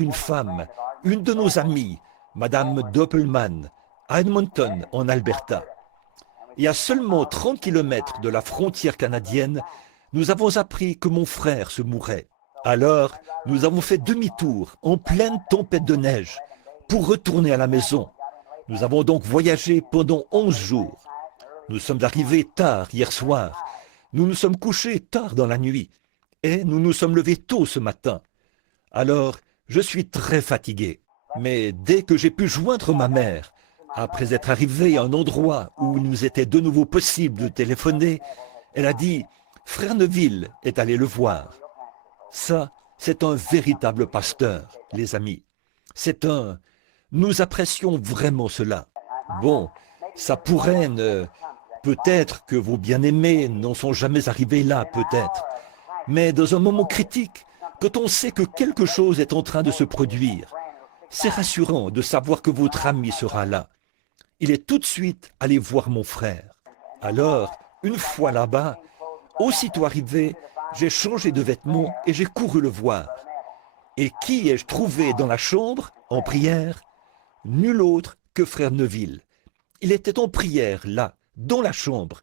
une femme, une de nos amies, Madame Doppelman, à Edmonton, en Alberta. Et à seulement 30 kilomètres de la frontière canadienne, nous avons appris que mon frère se mourait. Alors, nous avons fait demi-tour en pleine tempête de neige pour retourner à la maison. Nous avons donc voyagé pendant 11 jours. Nous sommes arrivés tard hier soir. Nous nous sommes couchés tard dans la nuit. Et nous nous sommes levés tôt ce matin. Alors, je suis très fatigué. Mais dès que j'ai pu joindre ma mère, après être arrivé à un endroit où il nous était de nouveau possible de téléphoner, elle a dit « Frère Neville est allé le voir ». Ça, c'est un véritable pasteur, les amis. C'est un... Nous apprécions vraiment cela. Bon, ça pourrait ne... Peut-être que vos bien-aimés n'en sont jamais arrivés là, peut-être. Mais dans un moment critique, quand on sait que quelque chose est en train de se produire, c'est rassurant de savoir que votre ami sera là. Il est tout de suite allé voir mon frère. Alors, une fois là-bas, aussitôt arrivé, j'ai changé de vêtements et j'ai couru le voir. Et qui ai-je trouvé dans la chambre, en prière? Nul autre que frère Neville. Il était en prière, là, dans la chambre,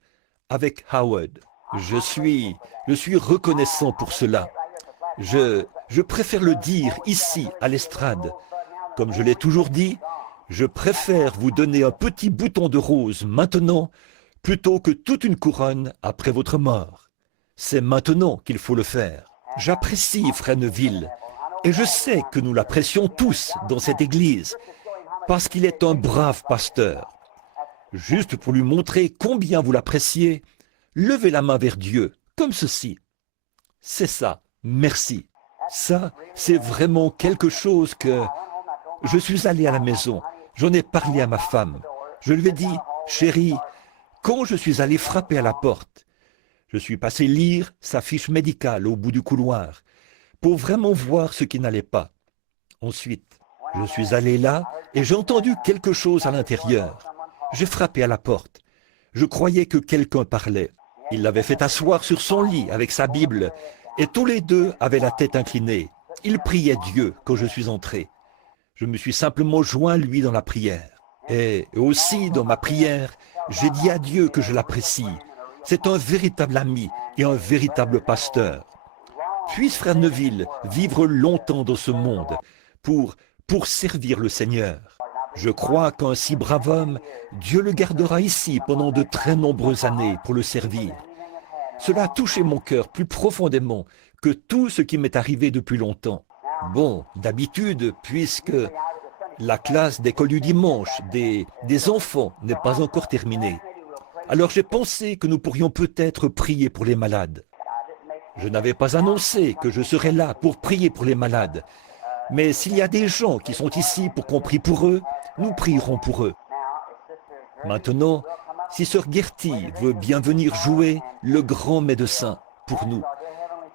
avec Howard. Je suis reconnaissant pour cela. Je préfère le dire ici, à l'estrade. Comme je l'ai toujours dit, je préfère vous donner un petit bouton de rose maintenant plutôt que toute une couronne après votre mort. C'est maintenant qu'il faut le faire. J'apprécie frère Neville, et je sais que nous l'apprécions tous dans cette église, parce qu'il est un brave pasteur. Juste pour lui montrer combien vous l'appréciez, levez la main vers Dieu, comme ceci. C'est ça, merci. Ça, c'est vraiment quelque chose que... Je suis allé à la maison, j'en ai parlé à ma femme. Je lui ai dit, chérie, quand je suis allé frapper à la porte, je suis passé lire sa fiche médicale au bout du couloir pour vraiment voir ce qui n'allait pas. Ensuite, je suis allé là et j'ai entendu quelque chose à l'intérieur. J'ai frappé à la porte. Je croyais que quelqu'un parlait. Il l'avait fait asseoir sur son lit avec sa Bible et tous les deux avaient la tête inclinée. Ils priaient Dieu quand je suis entré. Je me suis simplement joint lui dans la prière. Et aussi dans ma prière, j'ai dit à Dieu que je l'apprécie. C'est un véritable ami et un véritable pasteur. Puisse frère Neville vivre longtemps dans ce monde pour servir le Seigneur. Je crois qu'un si brave homme, Dieu le gardera ici pendant de très nombreuses années pour le servir. Cela a touché mon cœur plus profondément que tout ce qui m'est arrivé depuis longtemps. Bon, d'habitude, puisque la classe d'école du dimanche des enfants n'est pas encore terminée, alors j'ai pensé que nous pourrions peut-être prier pour les malades. Je n'avais pas annoncé que je serais là pour prier pour les malades, mais s'il y a des gens qui sont ici pour qu'on prie pour eux, nous prierons pour eux. Maintenant, si sœur Gertie veut bien venir jouer le grand médecin pour nous,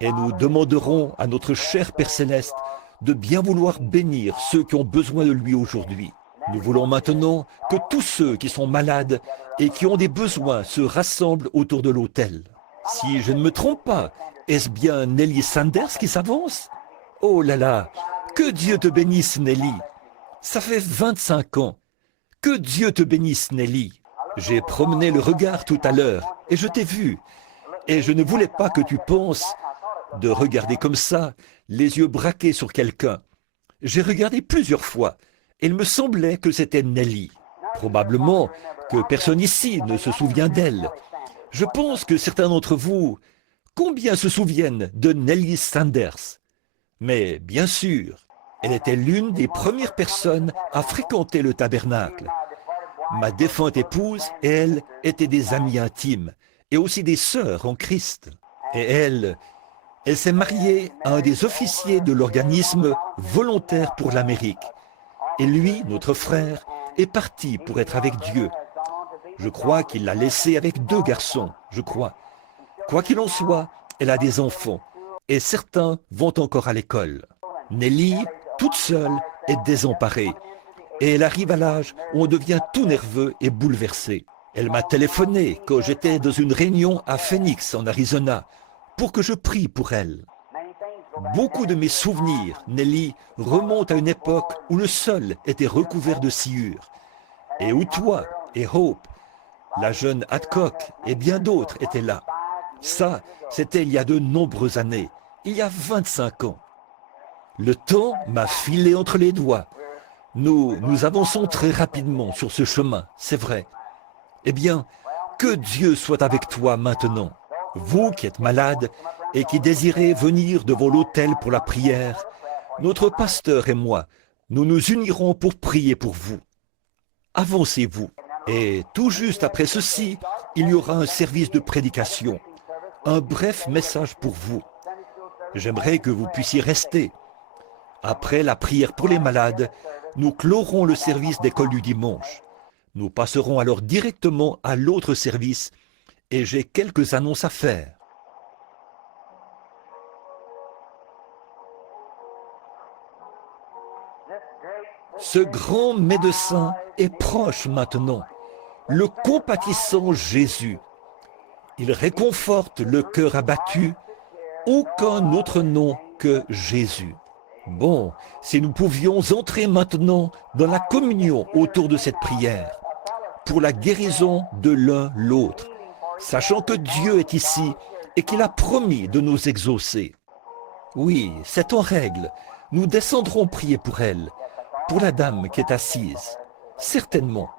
et nous demanderons à notre cher Père Céleste de bien vouloir bénir ceux qui ont besoin de lui aujourd'hui. Nous voulons maintenant que tous ceux qui sont malades et qui ont des besoins se rassemblent autour de l'autel. Si je ne me trompe pas, est-ce bien Nelly Sanders qui s'avance? Oh là là, que Dieu te bénisse Nelly. Ça fait 25 ans. Que Dieu te bénisse Nelly. J'ai promené le regard tout à l'heure et je t'ai vu. Et je ne voulais pas que tu penses de regarder comme ça, les yeux braqués sur quelqu'un. J'ai regardé plusieurs fois et il me semblait que c'était Nelly. Probablement que personne ici ne se souvient d'elle. Je pense que certains d'entre vous, combien se souviennent de Nelly Sanders? Mais bien sûr, elle était l'une des premières personnes à fréquenter le tabernacle. Ma défunte épouse et elle étaient des amies intimes et aussi des sœurs en Christ. Et elle s'est mariée à un des officiers de l'organisme Volontaire pour l'Amérique. Et lui, notre frère, est parti pour être avec Dieu. Je crois qu'il l'a laissée avec 2 garçons, je crois. Quoi qu'il en soit, elle a des enfants, et certains vont encore à l'école. Nelly, toute seule, est désemparée, et elle arrive à l'âge où on devient tout nerveux et bouleversé. Elle m'a téléphoné quand j'étais dans une réunion à Phoenix, en Arizona, pour que je prie pour elle. Beaucoup de mes souvenirs, Nelly, remontent à une époque où le sol était recouvert de sciure, et où toi et Hope, la jeune Adcock et bien d'autres étaient là. Ça, c'était il y a de nombreuses années, il y a 25 ans. Le temps m'a filé entre les doigts. Nous avançons très rapidement sur ce chemin, c'est vrai. Eh bien, que Dieu soit avec toi maintenant. Vous qui êtes malade et qui désirez venir devant l'autel pour la prière, notre pasteur et moi, nous nous unirons pour prier pour vous. Avancez-vous. Et tout juste après ceci, il y aura un service de prédication, un bref message pour vous. J'aimerais que vous puissiez rester. Après la prière pour les malades, nous clorons le service d'école du dimanche. Nous passerons alors directement à l'autre service et j'ai quelques annonces à faire. Ce grand médecin est proche maintenant, le compatissant Jésus. Il réconforte le cœur abattu, aucun autre nom que Jésus. Bon, si nous pouvions entrer maintenant dans la communion autour de cette prière, pour la guérison de l'un l'autre, sachant que Dieu est ici et qu'il a promis de nous exaucer. Oui, c'est en règle. Nous descendrons prier pour elle, pour la dame qui est assise. Certainement.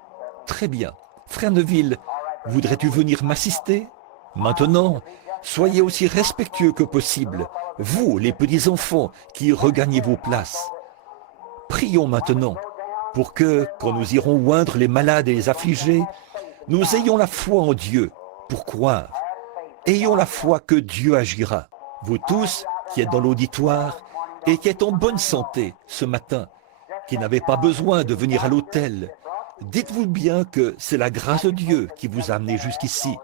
Très bien. Frère Neville, voudrais-tu venir m'assister? Maintenant, soyez aussi respectueux que possible, vous, les petits-enfants qui regagnez vos places. Prions maintenant pour que, quand nous irons oindre les malades et les affligés, nous ayons la foi en Dieu pour croire. Ayons la foi que Dieu agira. Vous tous qui êtes dans l'auditoire et qui êtes en bonne santé ce matin, qui n'avez pas besoin de venir à l'autel, dites-vous bien que c'est la grâce de Dieu qui vous a amené jusqu'ici.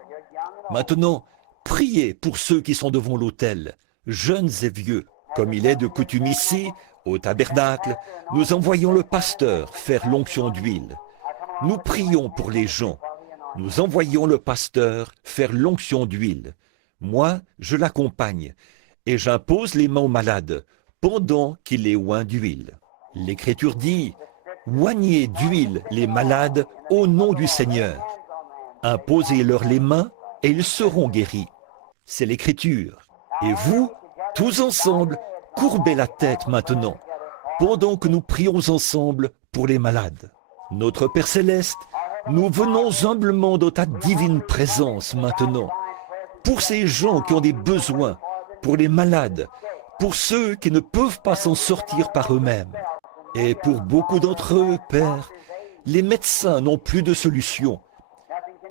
Maintenant, priez pour ceux qui sont devant l'autel, jeunes et vieux. Comme il est de coutume ici, au tabernacle, nous envoyons le pasteur faire l'onction d'huile. Nous prions pour les gens. Nous envoyons le pasteur faire l'onction d'huile. Moi, je l'accompagne et j'impose les mains aux malades pendant qu'il les oint d'huile. L'Écriture dit, « Oignez d'huile les malades au nom du Seigneur. Imposez-leur les mains et ils seront guéris. » C'est l'Écriture. Et vous, tous ensemble, courbez la tête maintenant, pendant que nous prions ensemble pour les malades. Notre Père Céleste, nous venons humblement dans ta divine présence maintenant, pour ces gens qui ont des besoins, pour les malades, pour ceux qui ne peuvent pas s'en sortir par eux-mêmes. Et pour beaucoup d'entre eux, Père, les médecins n'ont plus de solution.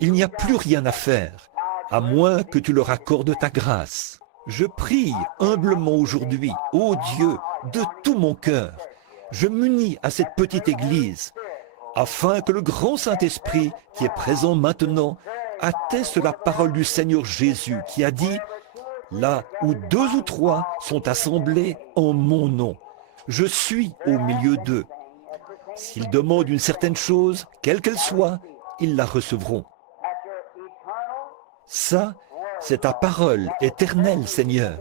Il n'y a plus rien à faire, à moins que tu leur accordes ta grâce. Je prie humblement aujourd'hui, ô Dieu, de tout mon cœur. Je m'unis à cette petite église, afin que le grand Saint-Esprit, qui est présent maintenant, atteste la parole du Seigneur Jésus, qui a dit, « Là où 2 ou 3 sont assemblés en mon nom, je suis au milieu d'eux. S'ils demandent une certaine chose, quelle qu'elle soit, ils la recevront. » Ça, c'est ta parole éternelle, Seigneur,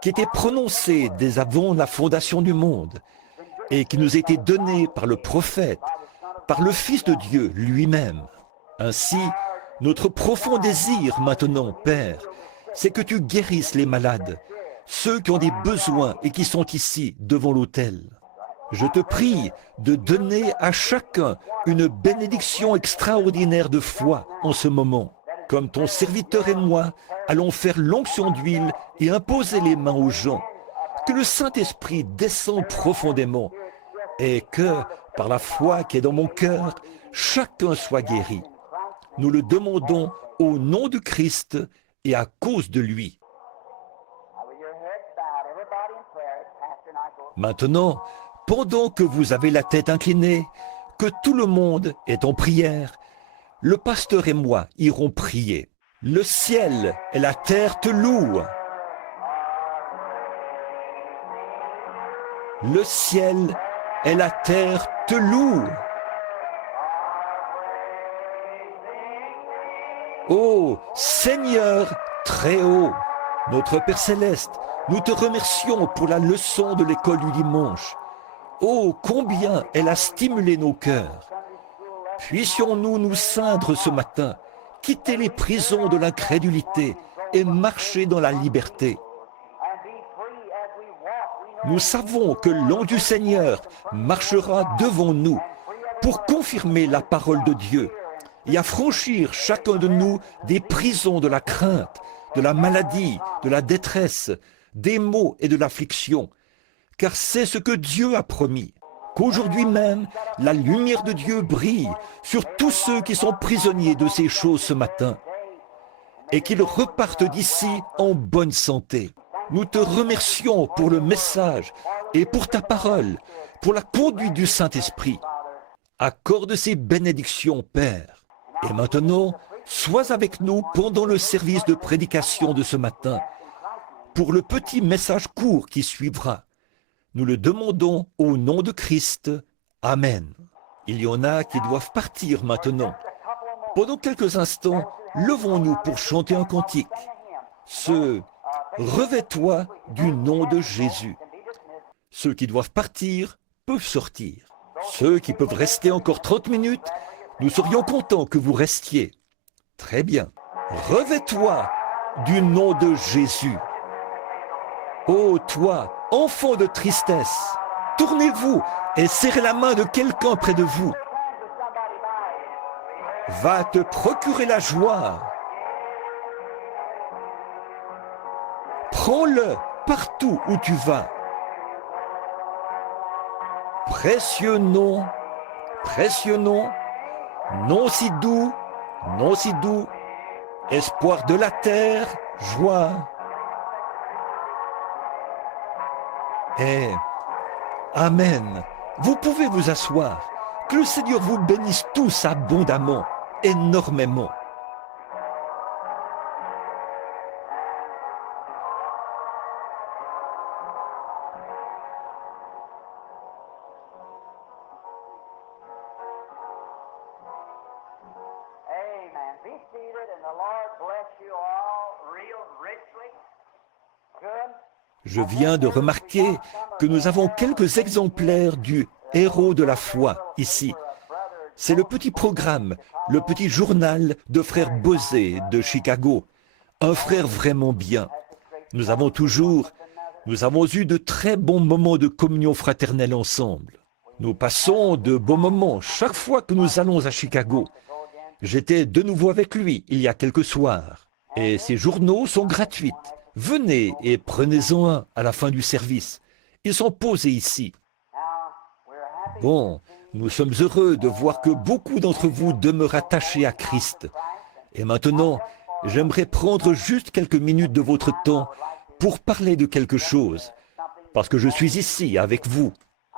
qui était prononcée dès avant la fondation du monde et qui nous était donnée par le prophète, par le Fils de Dieu lui-même. Ainsi, notre profond désir maintenant, Père, c'est que tu guérisses les malades, ceux qui ont des besoins et qui sont ici devant l'autel. Je te prie de donner à chacun une bénédiction extraordinaire de foi en ce moment. Comme ton serviteur et moi allons faire l'onction d'huile et imposer les mains aux gens, que le Saint-Esprit descende profondément et que, par la foi qui est dans mon cœur, chacun soit guéri. Nous le demandons au nom de Christ et à cause de lui. Maintenant, pendant que vous avez la tête inclinée, que tout le monde est en prière, le pasteur et moi irons prier. Le ciel et la terre te louent. Le ciel et la terre te louent. Ô Seigneur très haut, notre Père Céleste, Nous te remercions pour la leçon de l'école du dimanche. Oh, combien elle a stimulé nos cœurs. Puissions-nous nous ceindre ce matin, quitter les prisons de l'incrédulité et marcher dans la liberté. Nous savons que l'ange du Seigneur marchera devant nous pour confirmer la parole de Dieu et affranchir chacun de nous des prisons de la crainte, de la maladie, de la détresse, des maux et de l'affliction. Car c'est ce que Dieu a promis, qu'aujourd'hui même, la lumière de Dieu brille sur tous ceux qui sont prisonniers de ces choses ce matin, et qu'ils repartent d'ici en bonne santé. Nous te remercions pour le message et pour ta parole, pour la conduite du Saint-Esprit. Accorde ces bénédictions, Père. Et maintenant, sois avec nous pendant le service de prédication de ce matin, pour le petit message court qui suivra. Nous le demandons au nom de Christ. Amen. Il y en a qui doivent partir maintenant. Pendant quelques instants, levons-nous pour chanter un cantique. Ce « Revêt-toi du nom de Jésus ». Ceux qui doivent partir peuvent sortir. Ceux qui peuvent rester encore 30 minutes, nous serions contents que vous restiez. Très bien. Revêt-toi du nom de Jésus. Ô toi, enfant de tristesse, tournez-vous et serrez la main de quelqu'un près de vous. Va te procurer la joie. Prends-le partout où tu vas. Précieux nom, nom si doux, espoir de la terre, joie. Et Amen. Vous pouvez vous asseoir. Que le Seigneur vous bénisse tous abondamment, énormément. Amen. Be seated and the Lord bless you all real richly. Good. Je viens de remarquer que nous avons quelques exemplaires du Héros de la foi ici. C'est le petit programme, le petit journal de frère Bosé de Chicago. Un frère vraiment bien. Nous avons eu de très bons moments de communion fraternelle ensemble. Nous passons de beaux moments chaque fois que nous allons à Chicago. J'étais de nouveau avec lui il y a quelques soirs. Et ces journaux sont gratuits. Venez et prenez-en un à la fin du service. Ils sont posés ici. Bon, nous sommes heureux de voir que beaucoup d'entre vous demeurent attachés à Christ. Et maintenant, j'aimerais prendre juste quelques minutes de votre temps pour parler de quelque chose. Parce que je suis ici avec vous.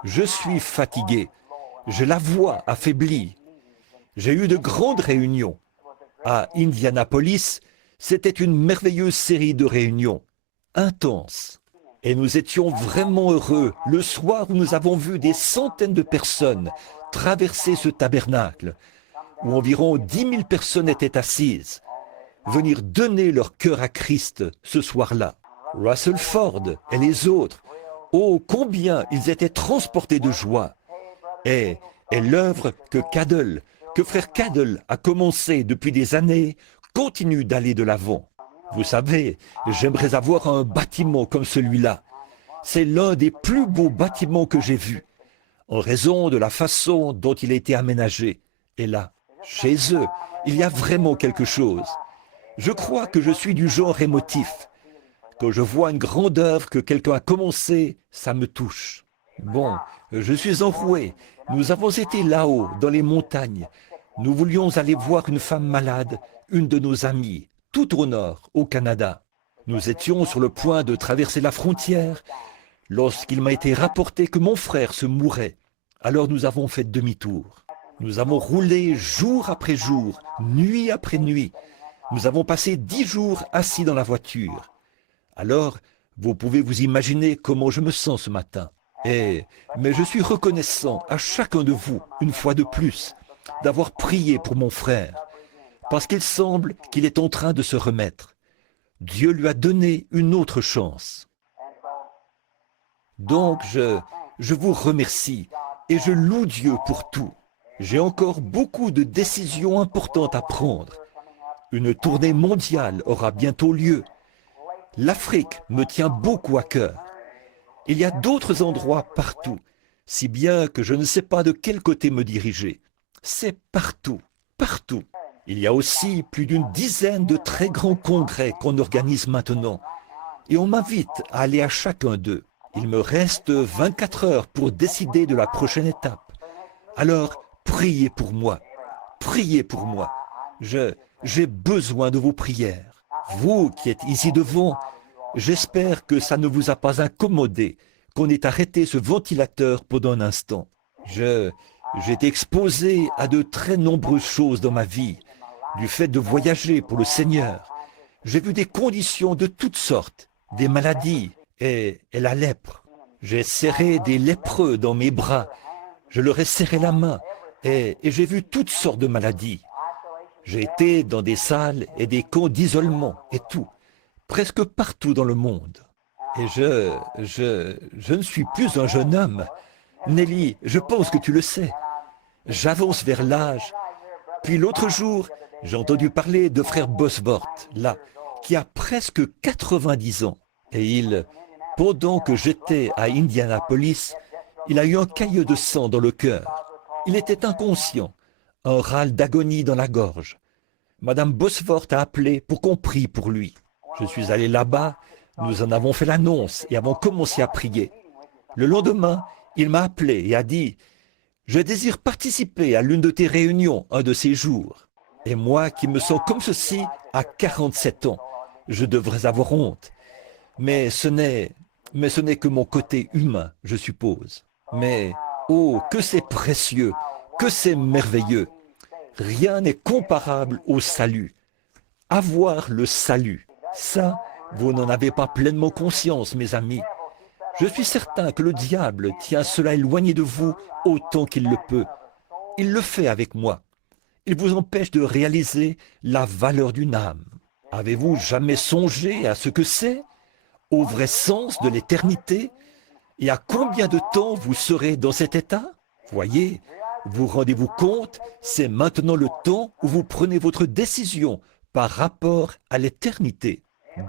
Je suis fatigué. J'ai la voix affaiblie. J'ai eu de grandes réunions. À Indianapolis, c'était une merveilleuse série de réunions, intenses. Et nous étions vraiment heureux le soir où nous avons vu des centaines de personnes traverser ce tabernacle, où environ 10 000 personnes étaient assises, venir donner leur cœur à Christ ce soir-là. Russell Ford et les autres, oh combien ils étaient transportés de joie. Et l'œuvre que frère Cadell a commencé depuis des années, continue d'aller de l'avant. Vous savez, j'aimerais avoir un bâtiment comme celui-là. C'est l'un des plus beaux bâtiments que j'ai vus, en raison de la façon dont il a été aménagé. Et là, chez eux, il y a vraiment quelque chose. Je crois que je suis du genre émotif. Quand je vois une grande œuvre que quelqu'un a commencée, ça me touche. Bon, je suis enroué. Nous avons été là-haut, dans les montagnes. Nous voulions aller voir une femme malade, une de nos amies, tout au nord, au Canada. Nous étions sur le point de traverser la frontière lorsqu'il m'a été rapporté que mon frère se mourait. Alors nous avons fait demi-tour. Nous avons roulé jour après jour, nuit après nuit. Nous avons passé 10 jours assis dans la voiture. Alors, vous pouvez vous imaginer comment je me sens ce matin. Mais je suis reconnaissant à chacun de vous, une fois de plus, d'avoir prié pour mon frère, parce qu'il semble qu'il est en train de se remettre. Dieu lui a donné une autre chance. Donc je vous remercie et je loue Dieu pour tout. J'ai encore beaucoup de décisions importantes à prendre. Une tournée mondiale aura bientôt lieu. L'Afrique me tient beaucoup à cœur. Il y a d'autres endroits partout, si bien que je ne sais pas de quel côté me diriger. C'est partout, partout. Il y a aussi plus d'une dizaine de très grands congrès qu'on organise maintenant. Et on m'invite à aller à chacun d'eux. Il me reste 24 heures pour décider de la prochaine étape. Alors, priez pour moi. Priez pour moi. J'ai besoin de vos prières. Vous qui êtes ici devant, j'espère que ça ne vous a pas incommodé, qu'on ait arrêté ce ventilateur pendant un instant. J'ai été exposé à de très nombreuses choses dans ma vie, du fait de voyager pour le Seigneur. J'ai vu des conditions de toutes sortes, des maladies et la lèpre. J'ai serré des lépreux dans mes bras. Je leur ai serré la main et j'ai vu toutes sortes de maladies. J'ai été dans des salles et des camps d'isolement et tout, presque partout dans le monde. Et je ne suis plus un jeune homme. Nelly, je pense que tu le sais. J'avance vers l'âge. Puis l'autre jour, j'ai entendu parler de frère Bosworth, là, qui a presque 90 ans. Et pendant que j'étais à Indianapolis, il a eu un caillot de sang dans le cœur. Il était inconscient, un râle d'agonie dans la gorge. Madame Bosworth a appelé pour qu'on prie pour lui. Je suis allé là-bas, nous en avons fait l'annonce et avons commencé à prier. Le lendemain, il m'a appelé et a dit « Je désire participer à l'une de tes réunions un de ces jours. » Et moi qui me sens comme ceci à 47 ans, je devrais avoir honte. Mais ce n'est que mon côté humain, je suppose. Mais, oh, que c'est précieux, que c'est merveilleux. Rien n'est comparable au salut. Avoir le salut, ça, vous n'en avez pas pleinement conscience, mes amis. Je suis certain que le diable tient cela éloigné de vous autant qu'il le peut. Il le fait avec moi. Il vous empêche de réaliser la valeur d'une âme. Avez-vous jamais songé à ce que c'est, au vrai sens de l'éternité, et à combien de temps vous serez dans cet état? Voyez, vous rendez-vous compte, c'est maintenant le temps où vous prenez votre décision par rapport à l'éternité.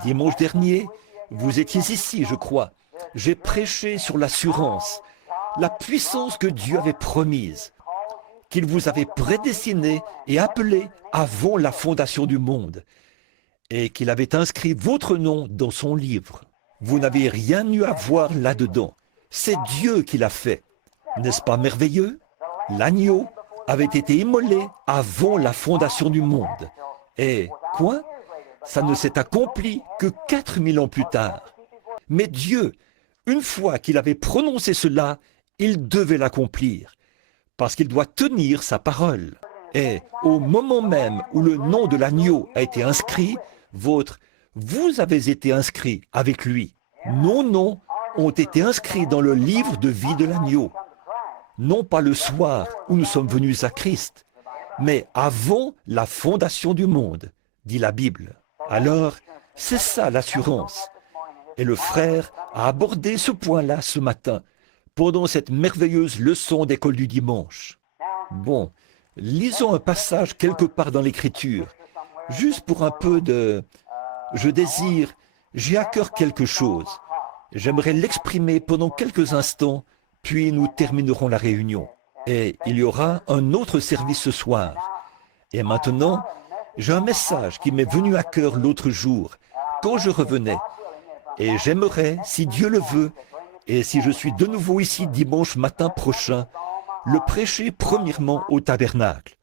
Dimanche dernier, vous étiez ici, je crois. J'ai prêché sur l'assurance, la puissance que Dieu avait promise, qu'il vous avait prédestiné et appelé avant la fondation du monde, et qu'il avait inscrit votre nom dans son livre. Vous n'avez rien eu à voir là-dedans. C'est Dieu qui l'a fait. N'est-ce pas merveilleux? L'agneau avait été immolé avant la fondation du monde. Et quoi? Ça ne s'est accompli que 4000 ans plus tard. Mais Dieu, une fois qu'il avait prononcé cela, il devait l'accomplir, parce qu'il doit tenir sa parole. Et au moment même où le nom de l'agneau a été inscrit, vous avez été inscrit avec lui. Nos noms ont été inscrits dans le livre de vie de l'agneau. Non pas le soir où nous sommes venus à Christ, mais avant la fondation du monde, dit la Bible. Alors, c'est ça l'assurance. Et le frère a abordé ce point-là ce matin, pendant cette merveilleuse leçon d'école du dimanche. Bon, lisons un passage quelque part dans l'Écriture, juste pour un peu de... j'ai à cœur quelque chose. J'aimerais l'exprimer pendant quelques instants, puis nous terminerons la réunion. Et il y aura un autre service ce soir. Et maintenant, j'ai un message qui m'est venu à cœur l'autre jour, quand je revenais. Et j'aimerais, si Dieu le veut, et si je suis de nouveau ici dimanche matin prochain, le prêcher premièrement au tabernacle.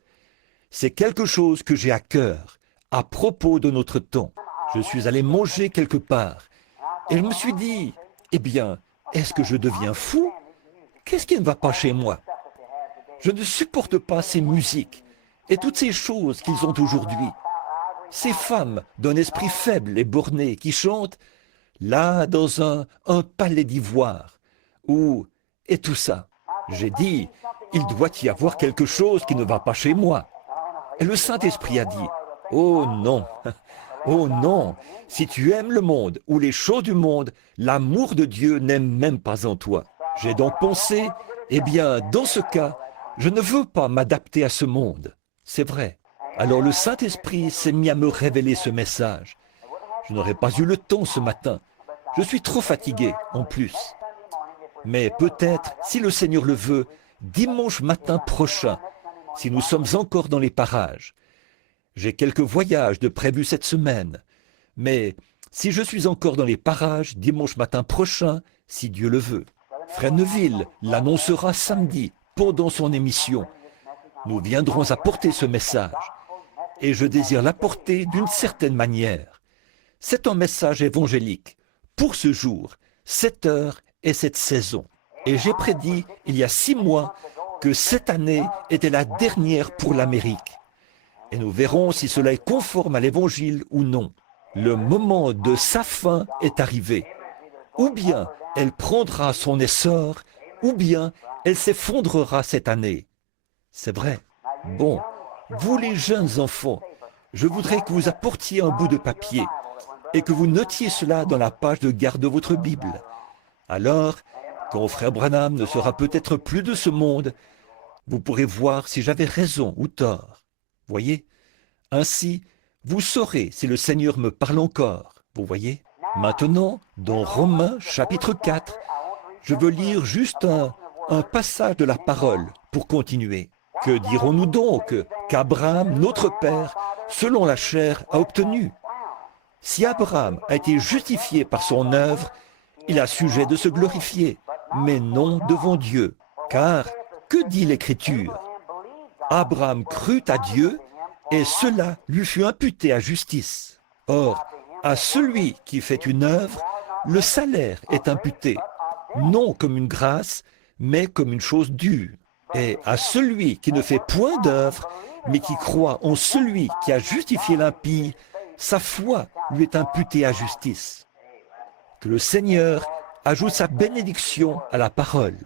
C'est quelque chose que j'ai à cœur, à propos de notre temps. Je suis allé manger quelque part, et je me suis dit, eh bien, est-ce que je deviens fou? Qu'est-ce qui ne va pas chez moi? Je ne supporte pas ces musiques et toutes ces choses qu'ils ont aujourd'hui. Ces femmes d'un esprit faible et borné qui chantent là dans un palais d'ivoire, et tout ça. J'ai dit, il doit y avoir quelque chose qui ne va pas chez moi. Et le Saint-Esprit a dit, oh non, Oh non, si tu aimes le monde ou les choses du monde, l'amour de Dieu n'est même pas en toi. J'ai donc pensé, eh bien, dans ce cas, je ne veux pas m'adapter à ce monde. C'est vrai. Alors le Saint-Esprit s'est mis à me révéler ce message. Je n'aurais pas eu le temps ce matin. Je suis trop fatigué, en plus. Mais peut-être, si le Seigneur le veut, dimanche matin prochain, si nous sommes encore dans les parages. J'ai quelques voyages de prévus cette semaine. Mais si je suis encore dans les parages dimanche matin prochain, si Dieu le veut. Frère Neville l'annoncera samedi pendant son émission. Nous viendrons apporter ce message. Et je désire l'apporter d'une certaine manière. C'est un message évangélique pour ce jour, cette heure et cette saison. Et j'ai prédit il y a 6 mois que cette année était la dernière pour l'Amérique. Et nous verrons si cela est conforme à l'Évangile ou non. Le moment de sa fin est arrivé. Ou bien elle prendra son essor, ou bien elle s'effondrera cette année. C'est vrai. Bon, vous les jeunes enfants, je voudrais que vous apportiez un bout de papier et que vous notiez cela dans la page de garde de votre Bible. Alors, quand frère Branham ne sera peut-être plus de ce monde, vous pourrez voir si j'avais raison ou tort. Voyez? Ainsi, vous saurez si le Seigneur me parle encore. Vous voyez? Maintenant, dans Romains chapitre 4, je veux lire juste un passage de la parole pour continuer. Que dirons-nous donc qu'Abraham, notre père, selon la chair, a obtenu? Si Abraham a été justifié par son œuvre, il a sujet de se glorifier, mais non devant Dieu. Car, que dit l'Écriture? Abraham crut à Dieu, et cela lui fut imputé à justice. Or, à celui qui fait une œuvre, le salaire est imputé, non comme une grâce, mais comme une chose due. Et à celui qui ne fait point d'œuvre, mais qui croit en celui qui a justifié l'impie, sa foi lui est imputée à justice. Que le Seigneur ajoute sa bénédiction à la parole.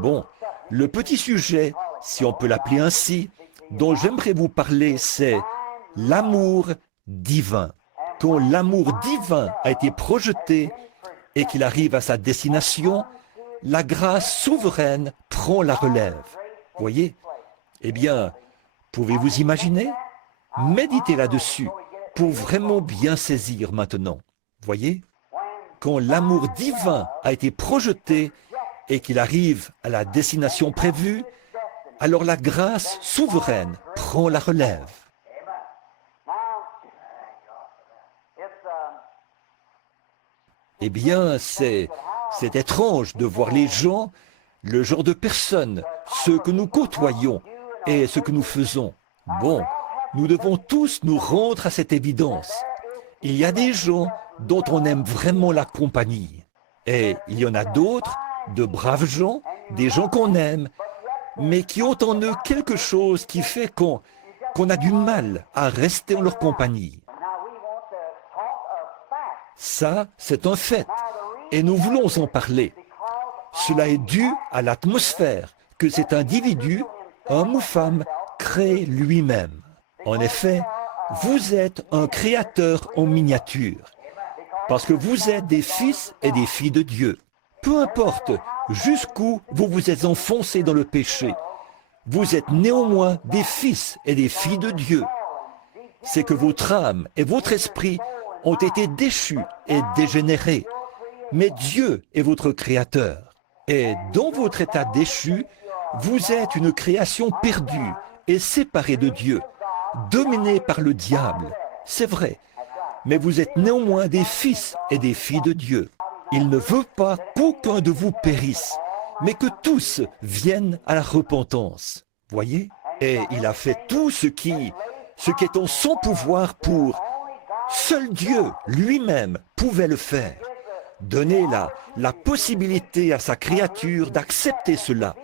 Bon, le petit sujet, si on peut l'appeler ainsi, dont j'aimerais vous parler, c'est l'amour divin. Quand l'amour divin a été projeté et qu'il arrive à sa destination, la grâce souveraine prend la relève. Voyez? Eh bien, pouvez-vous imaginer? Méditez là-dessus pour vraiment bien saisir maintenant. Voyez? Quand l'amour divin a été projeté et qu'il arrive à la destination prévue, alors la grâce souveraine prend la relève. Eh bien, c'est étrange de voir les gens, le genre de personnes, ceux que nous côtoyons et ce que nous faisons. Bon, nous devons tous nous rendre à cette évidence. Il y a des gens dont on aime vraiment la compagnie. Et il y en a d'autres, de braves gens, des gens qu'on aime, mais qui ont en eux quelque chose qui fait qu'on a du mal à rester en leur compagnie. Ça, c'est un fait, et nous voulons en parler. Cela est dû à l'atmosphère que cet individu, homme ou femme, crée lui-même. En effet, vous êtes un créateur en miniature, parce que vous êtes des fils et des filles de Dieu. Peu importe jusqu'où vous vous êtes enfoncés dans le péché, vous êtes néanmoins des fils et des filles de Dieu. C'est que votre âme et votre esprit ont été déchus et dégénérés. Mais Dieu est votre créateur. Et dans votre état déchu, vous êtes une création perdue et séparée de Dieu, dominée par le diable. C'est vrai. Mais vous êtes néanmoins des fils et des filles de Dieu. Il ne veut pas qu'aucun de vous périsse, mais que tous viennent à la repentance. Voyez? Et il a fait tout ce qui est en son pouvoir pour... Seul Dieu lui-même pouvait le faire. Donner la possibilité à sa créature d'accepter cela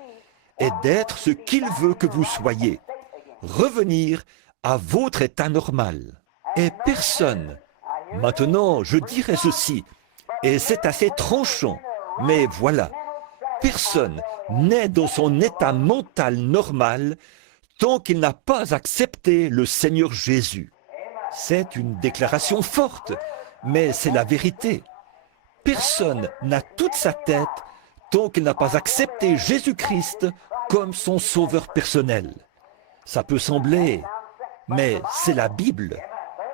et d'être ce qu'il veut que vous soyez. Revenir à votre état normal. Et personne, maintenant je dirais ceci, et c'est assez tranchant, mais voilà, personne n'est dans son état mental normal tant qu'il n'a pas accepté le Seigneur Jésus. C'est une déclaration forte, mais c'est la vérité. Personne n'a toute sa tête tant qu'il n'a pas accepté Jésus-Christ comme son sauveur personnel. Ça peut sembler, mais c'est la Bible.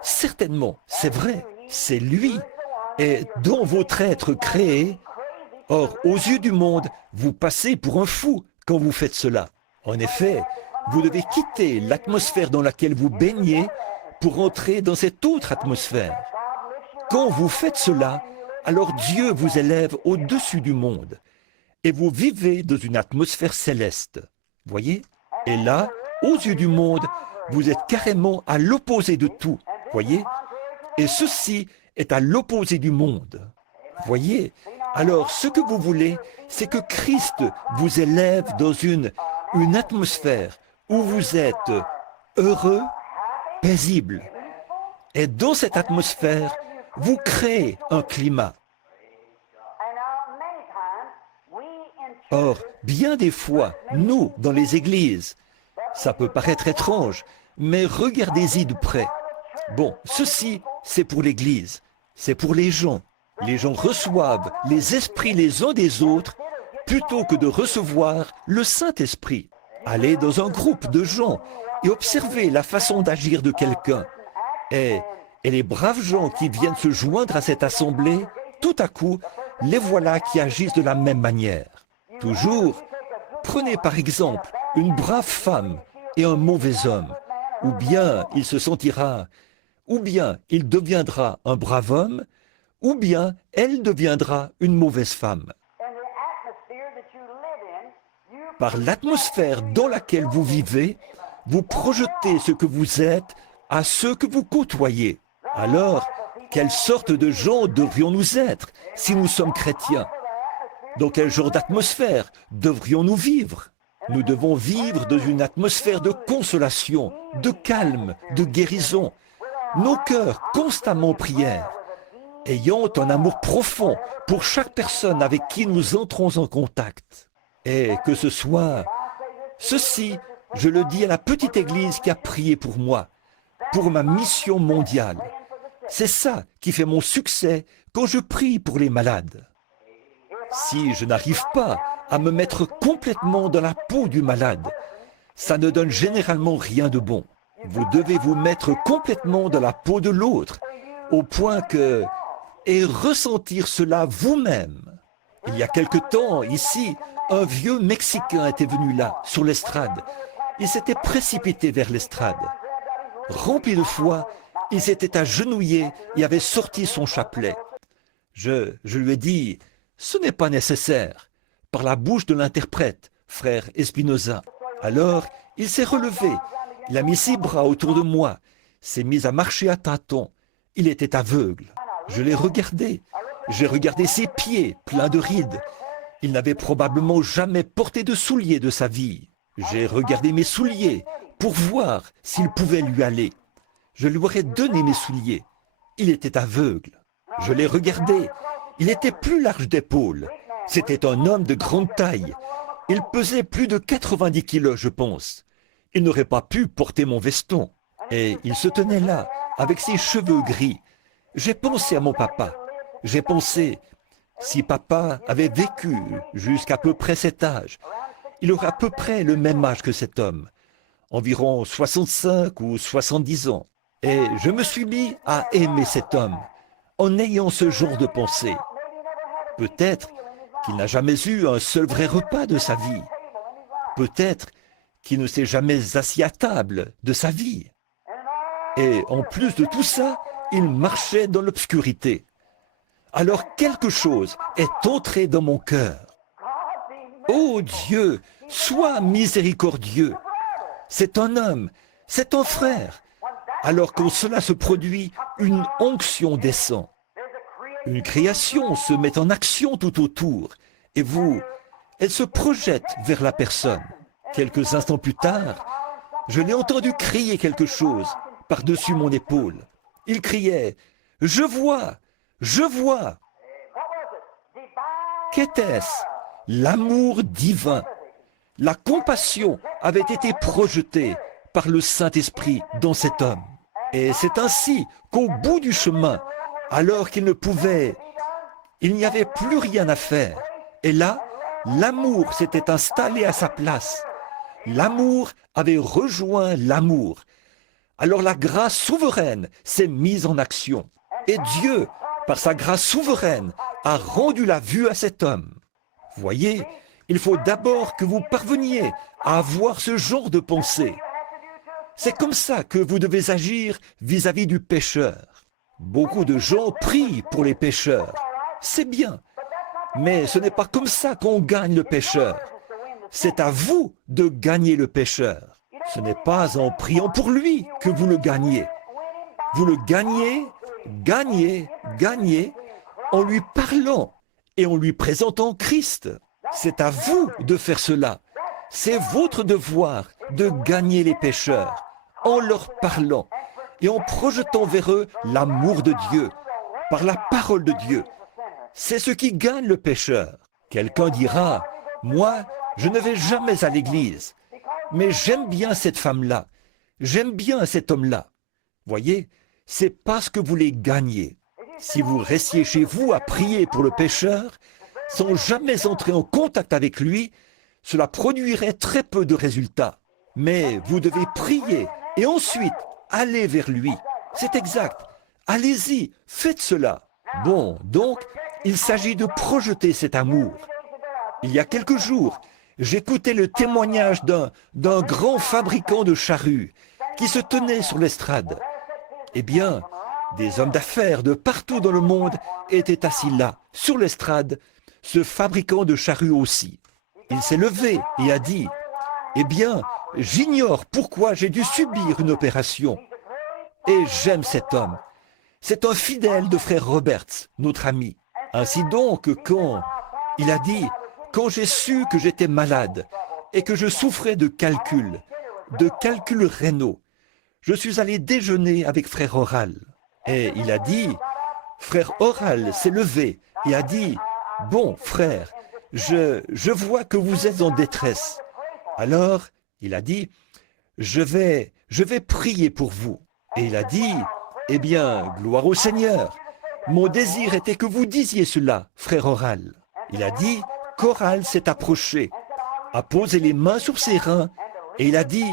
Certainement, c'est vrai, c'est lui. Et dans votre être créé, or, aux yeux du monde, vous passez pour un fou quand vous faites cela. En effet, vous devez quitter l'atmosphère dans laquelle vous baignez pour entrer dans cette autre atmosphère. Quand vous faites cela, alors Dieu vous élève au-dessus du monde et vous vivez dans une atmosphère céleste. Voyez? Et là, aux yeux du monde, vous êtes carrément à l'opposé de tout. Voyez? Et ceci est à l'opposé du monde. Voyez? Alors, ce que vous voulez, c'est que Christ vous élève dans une atmosphère où vous êtes heureux, paisible. Et dans cette atmosphère, vous créez un climat. Or, bien des fois, nous, dans les églises, ça peut paraître étrange, mais regardez-y de près. Bon, ceci, c'est pour l'église, c'est pour les gens. Les gens reçoivent les esprits les uns des autres plutôt que de recevoir le Saint-Esprit. Allez dans un groupe de gens et observez la façon d'agir de quelqu'un. Et les braves gens qui viennent se joindre à cette assemblée, tout à coup, les voilà qui agissent de la même manière. Toujours, prenez par exemple une brave femme et un mauvais homme. Ou bien il se sentira, ou bien il deviendra un brave homme, ou bien elle deviendra une mauvaise femme. Par l'atmosphère dans laquelle vous vivez, vous projetez ce que vous êtes à ceux que vous côtoyez. Alors, quelle sorte de gens devrions-nous être si nous sommes chrétiens? Dans quel genre d'atmosphère devrions-nous vivre? Nous devons vivre dans une atmosphère de consolation, de calme, de guérison. Nos cœurs constamment en prière, ayant un amour profond pour chaque personne avec qui nous entrons en contact. Et que ce soit ceci, je le dis à la petite église qui a prié pour moi, pour ma mission mondiale. C'est ça qui fait mon succès quand je prie pour les malades. Si je n'arrive pas à me mettre complètement dans la peau du malade, ça ne donne généralement rien de bon. Vous devez vous mettre complètement dans la peau de l'autre, au point que... et ressentir cela vous-même. Il y a quelque temps, ici, un vieux Mexicain était venu là, sur l'estrade. Il s'était précipité vers l'estrade. Rempli de foi, il s'était agenouillé et avait sorti son chapelet. Je lui ai dit, ce n'est pas nécessaire, par la bouche de l'interprète, frère Espinoza. Alors, il s'est relevé, il a mis ses bras autour de moi, s'est mis à marcher à tâtons. Il était aveugle. Je l'ai regardé. J'ai regardé ses pieds pleins de rides. Il n'avait probablement jamais porté de souliers de sa vie. J'ai regardé mes souliers pour voir s'ils pouvaient lui aller. Je lui aurais donné mes souliers. Il était aveugle. Je l'ai regardé. Il était plus large d'épaules. C'était un homme de grande taille. Il pesait plus de 90 kilos, je pense. Il n'aurait pas pu porter mon veston. Et il se tenait là, avec ses cheveux gris. J'ai pensé à mon papa. J'ai pensé, si papa avait vécu jusqu'à peu près cet âge, il aurait à peu près le même âge que cet homme, environ 65 ou 70 ans. Et je me suis mis à aimer cet homme, en ayant ce genre de pensée. Peut-être qu'il n'a jamais eu un seul vrai repas de sa vie. Peut-être qu'il ne s'est jamais assis à table de sa vie. Et en plus de tout ça, il marchait dans l'obscurité. Alors quelque chose est entré dans mon cœur. Oh Dieu, sois miséricordieux. C'est un homme, c'est un frère. Alors quand cela se produit, une onction descend. Une création se met en action tout autour. Et vous, elle se projette vers la personne. Quelques instants plus tard, je l'ai entendu crier quelque chose par-dessus mon épaule. Il criait « Je vois, je vois !» Qu'était-ce? L'amour divin. La compassion avait été projetée par le Saint-Esprit dans cet homme. Et c'est ainsi qu'au bout du chemin, alors qu'il ne pouvait, il n'y avait plus rien à faire. Et là, l'amour s'était installé à sa place. L'amour avait rejoint l'amour. Alors la grâce souveraine s'est mise en action. Et Dieu, par sa grâce souveraine, a rendu la vue à cet homme. Voyez, il faut d'abord que vous parveniez à avoir ce genre de pensée. C'est comme ça que vous devez agir vis-à-vis du pécheur. Beaucoup de gens prient pour les pécheurs. C'est bien. Mais ce n'est pas comme ça qu'on gagne le pécheur. C'est à vous de gagner le pécheur. Ce n'est pas en priant pour lui que vous le gagnez. Vous le gagnez, gagnez, en lui parlant et en lui présentant Christ. C'est à vous de faire cela. C'est votre devoir de gagner les pécheurs en leur parlant et en projetant vers eux l'amour de Dieu par la parole de Dieu. C'est ce qui gagne le pécheur. Quelqu'un dira, moi, je ne vais jamais à l'église, mais j'aime bien cette femme-là, j'aime bien cet homme-là. Voyez, c'est parce que vous les gagnez. Si vous restiez chez vous à prier pour le pécheur, sans jamais entrer en contact avec lui, cela produirait très peu de résultats. Mais vous devez prier et ensuite aller vers lui. C'est exact. Allez-y, faites cela. Bon, donc, il s'agit de projeter cet amour. Il y a quelques jours, j'écoutais le témoignage d'un grand fabricant de charrues qui se tenait sur l'estrade. Eh bien, des hommes d'affaires de partout dans le monde étaient assis là, sur l'estrade, ce fabricant de charrues aussi. Il s'est levé et a dit, « Eh bien, j'ignore pourquoi j'ai dû subir une opération. Et j'aime cet homme. C'est un fidèle de frère Roberts, notre ami. Ainsi donc, il a dit, quand j'ai su que j'étais malade et que je souffrais de calculs rénaux, je suis allé déjeuner avec frère Oral. Et il a dit, frère Oral s'est levé et a dit, bon frère, je vois que vous êtes en détresse. Alors, il a dit, je vais prier pour vous. Et il a dit, eh bien, gloire au Seigneur. Mon désir était que vous disiez cela, frère Oral. Il a dit qu'Oral s'est approché, a posé les mains sur ses reins, et il a dit,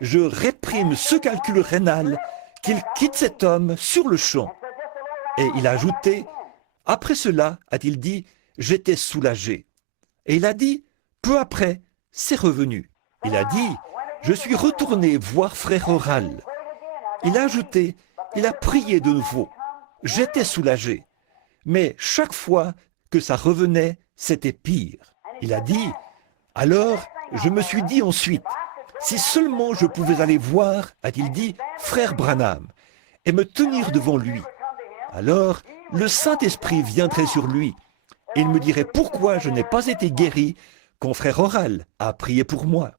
je réprime ce calcul rénal, qu'il quitte cet homme sur le champ. Et il a ajouté, après cela, a-t-il dit, j'étais soulagé. Et il a dit, peu après, c'est revenu. Il a dit, je suis retourné voir frère Oral. Il a ajouté, il a prié de nouveau. J'étais soulagé. Mais chaque fois que ça revenait, c'était pire. Il a dit, alors je me suis dit ensuite, si seulement je pouvais aller voir, a-t-il dit, frère Branham, et me tenir devant lui. Alors le Saint-Esprit viendrait sur lui, et il me dirait pourquoi je n'ai pas été guéri quand frère Oral a prié pour moi.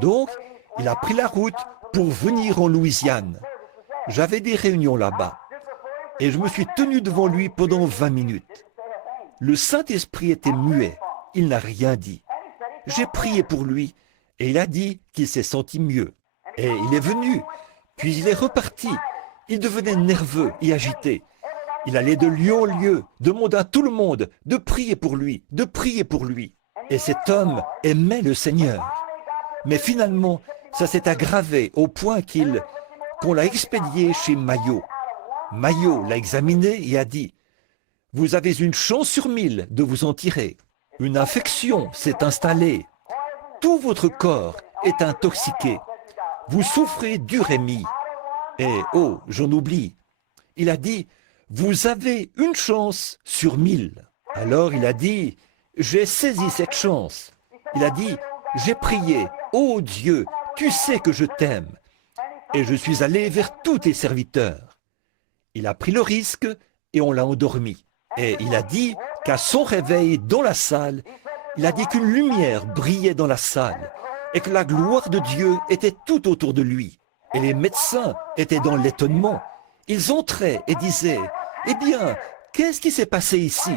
Donc, il a pris la route pour venir en Louisiane. J'avais des réunions là-bas, et je me suis tenu devant lui pendant 20 minutes. Le Saint-Esprit était muet, il n'a rien dit. J'ai prié pour lui, et il a dit qu'il s'est senti mieux. Et il est venu, puis il est reparti. Il devenait nerveux et agité. Il allait de lieu en lieu, demandant à tout le monde de prier pour lui, de prier pour lui. Et cet homme aimait le Seigneur. Mais finalement, ça s'est aggravé au point qu'on l'a expédié chez Mayo. Mayo l'a examiné et a dit, « Vous avez une chance sur 1000 de vous en tirer. Une infection s'est installée. Tout votre corps est intoxiqué. Vous souffrez d'urémie. » Et, oh, j'en oublie. Il a dit, « Vous avez une chance sur 1000. » Alors il a dit, « J'ai saisi cette chance. » Il a dit, « J'ai prié. Ô Dieu, tu sais que je t'aime. » Et je suis allé vers tous tes serviteurs. Il a pris le risque et on l'a endormi. Et il a dit qu'à son réveil dans la salle, il a dit qu'une lumière brillait dans la salle et que la gloire de Dieu était tout autour de lui. Et les médecins étaient dans l'étonnement. Ils entraient et disaient, « Eh bien, qu'est-ce qui s'est passé ici ?»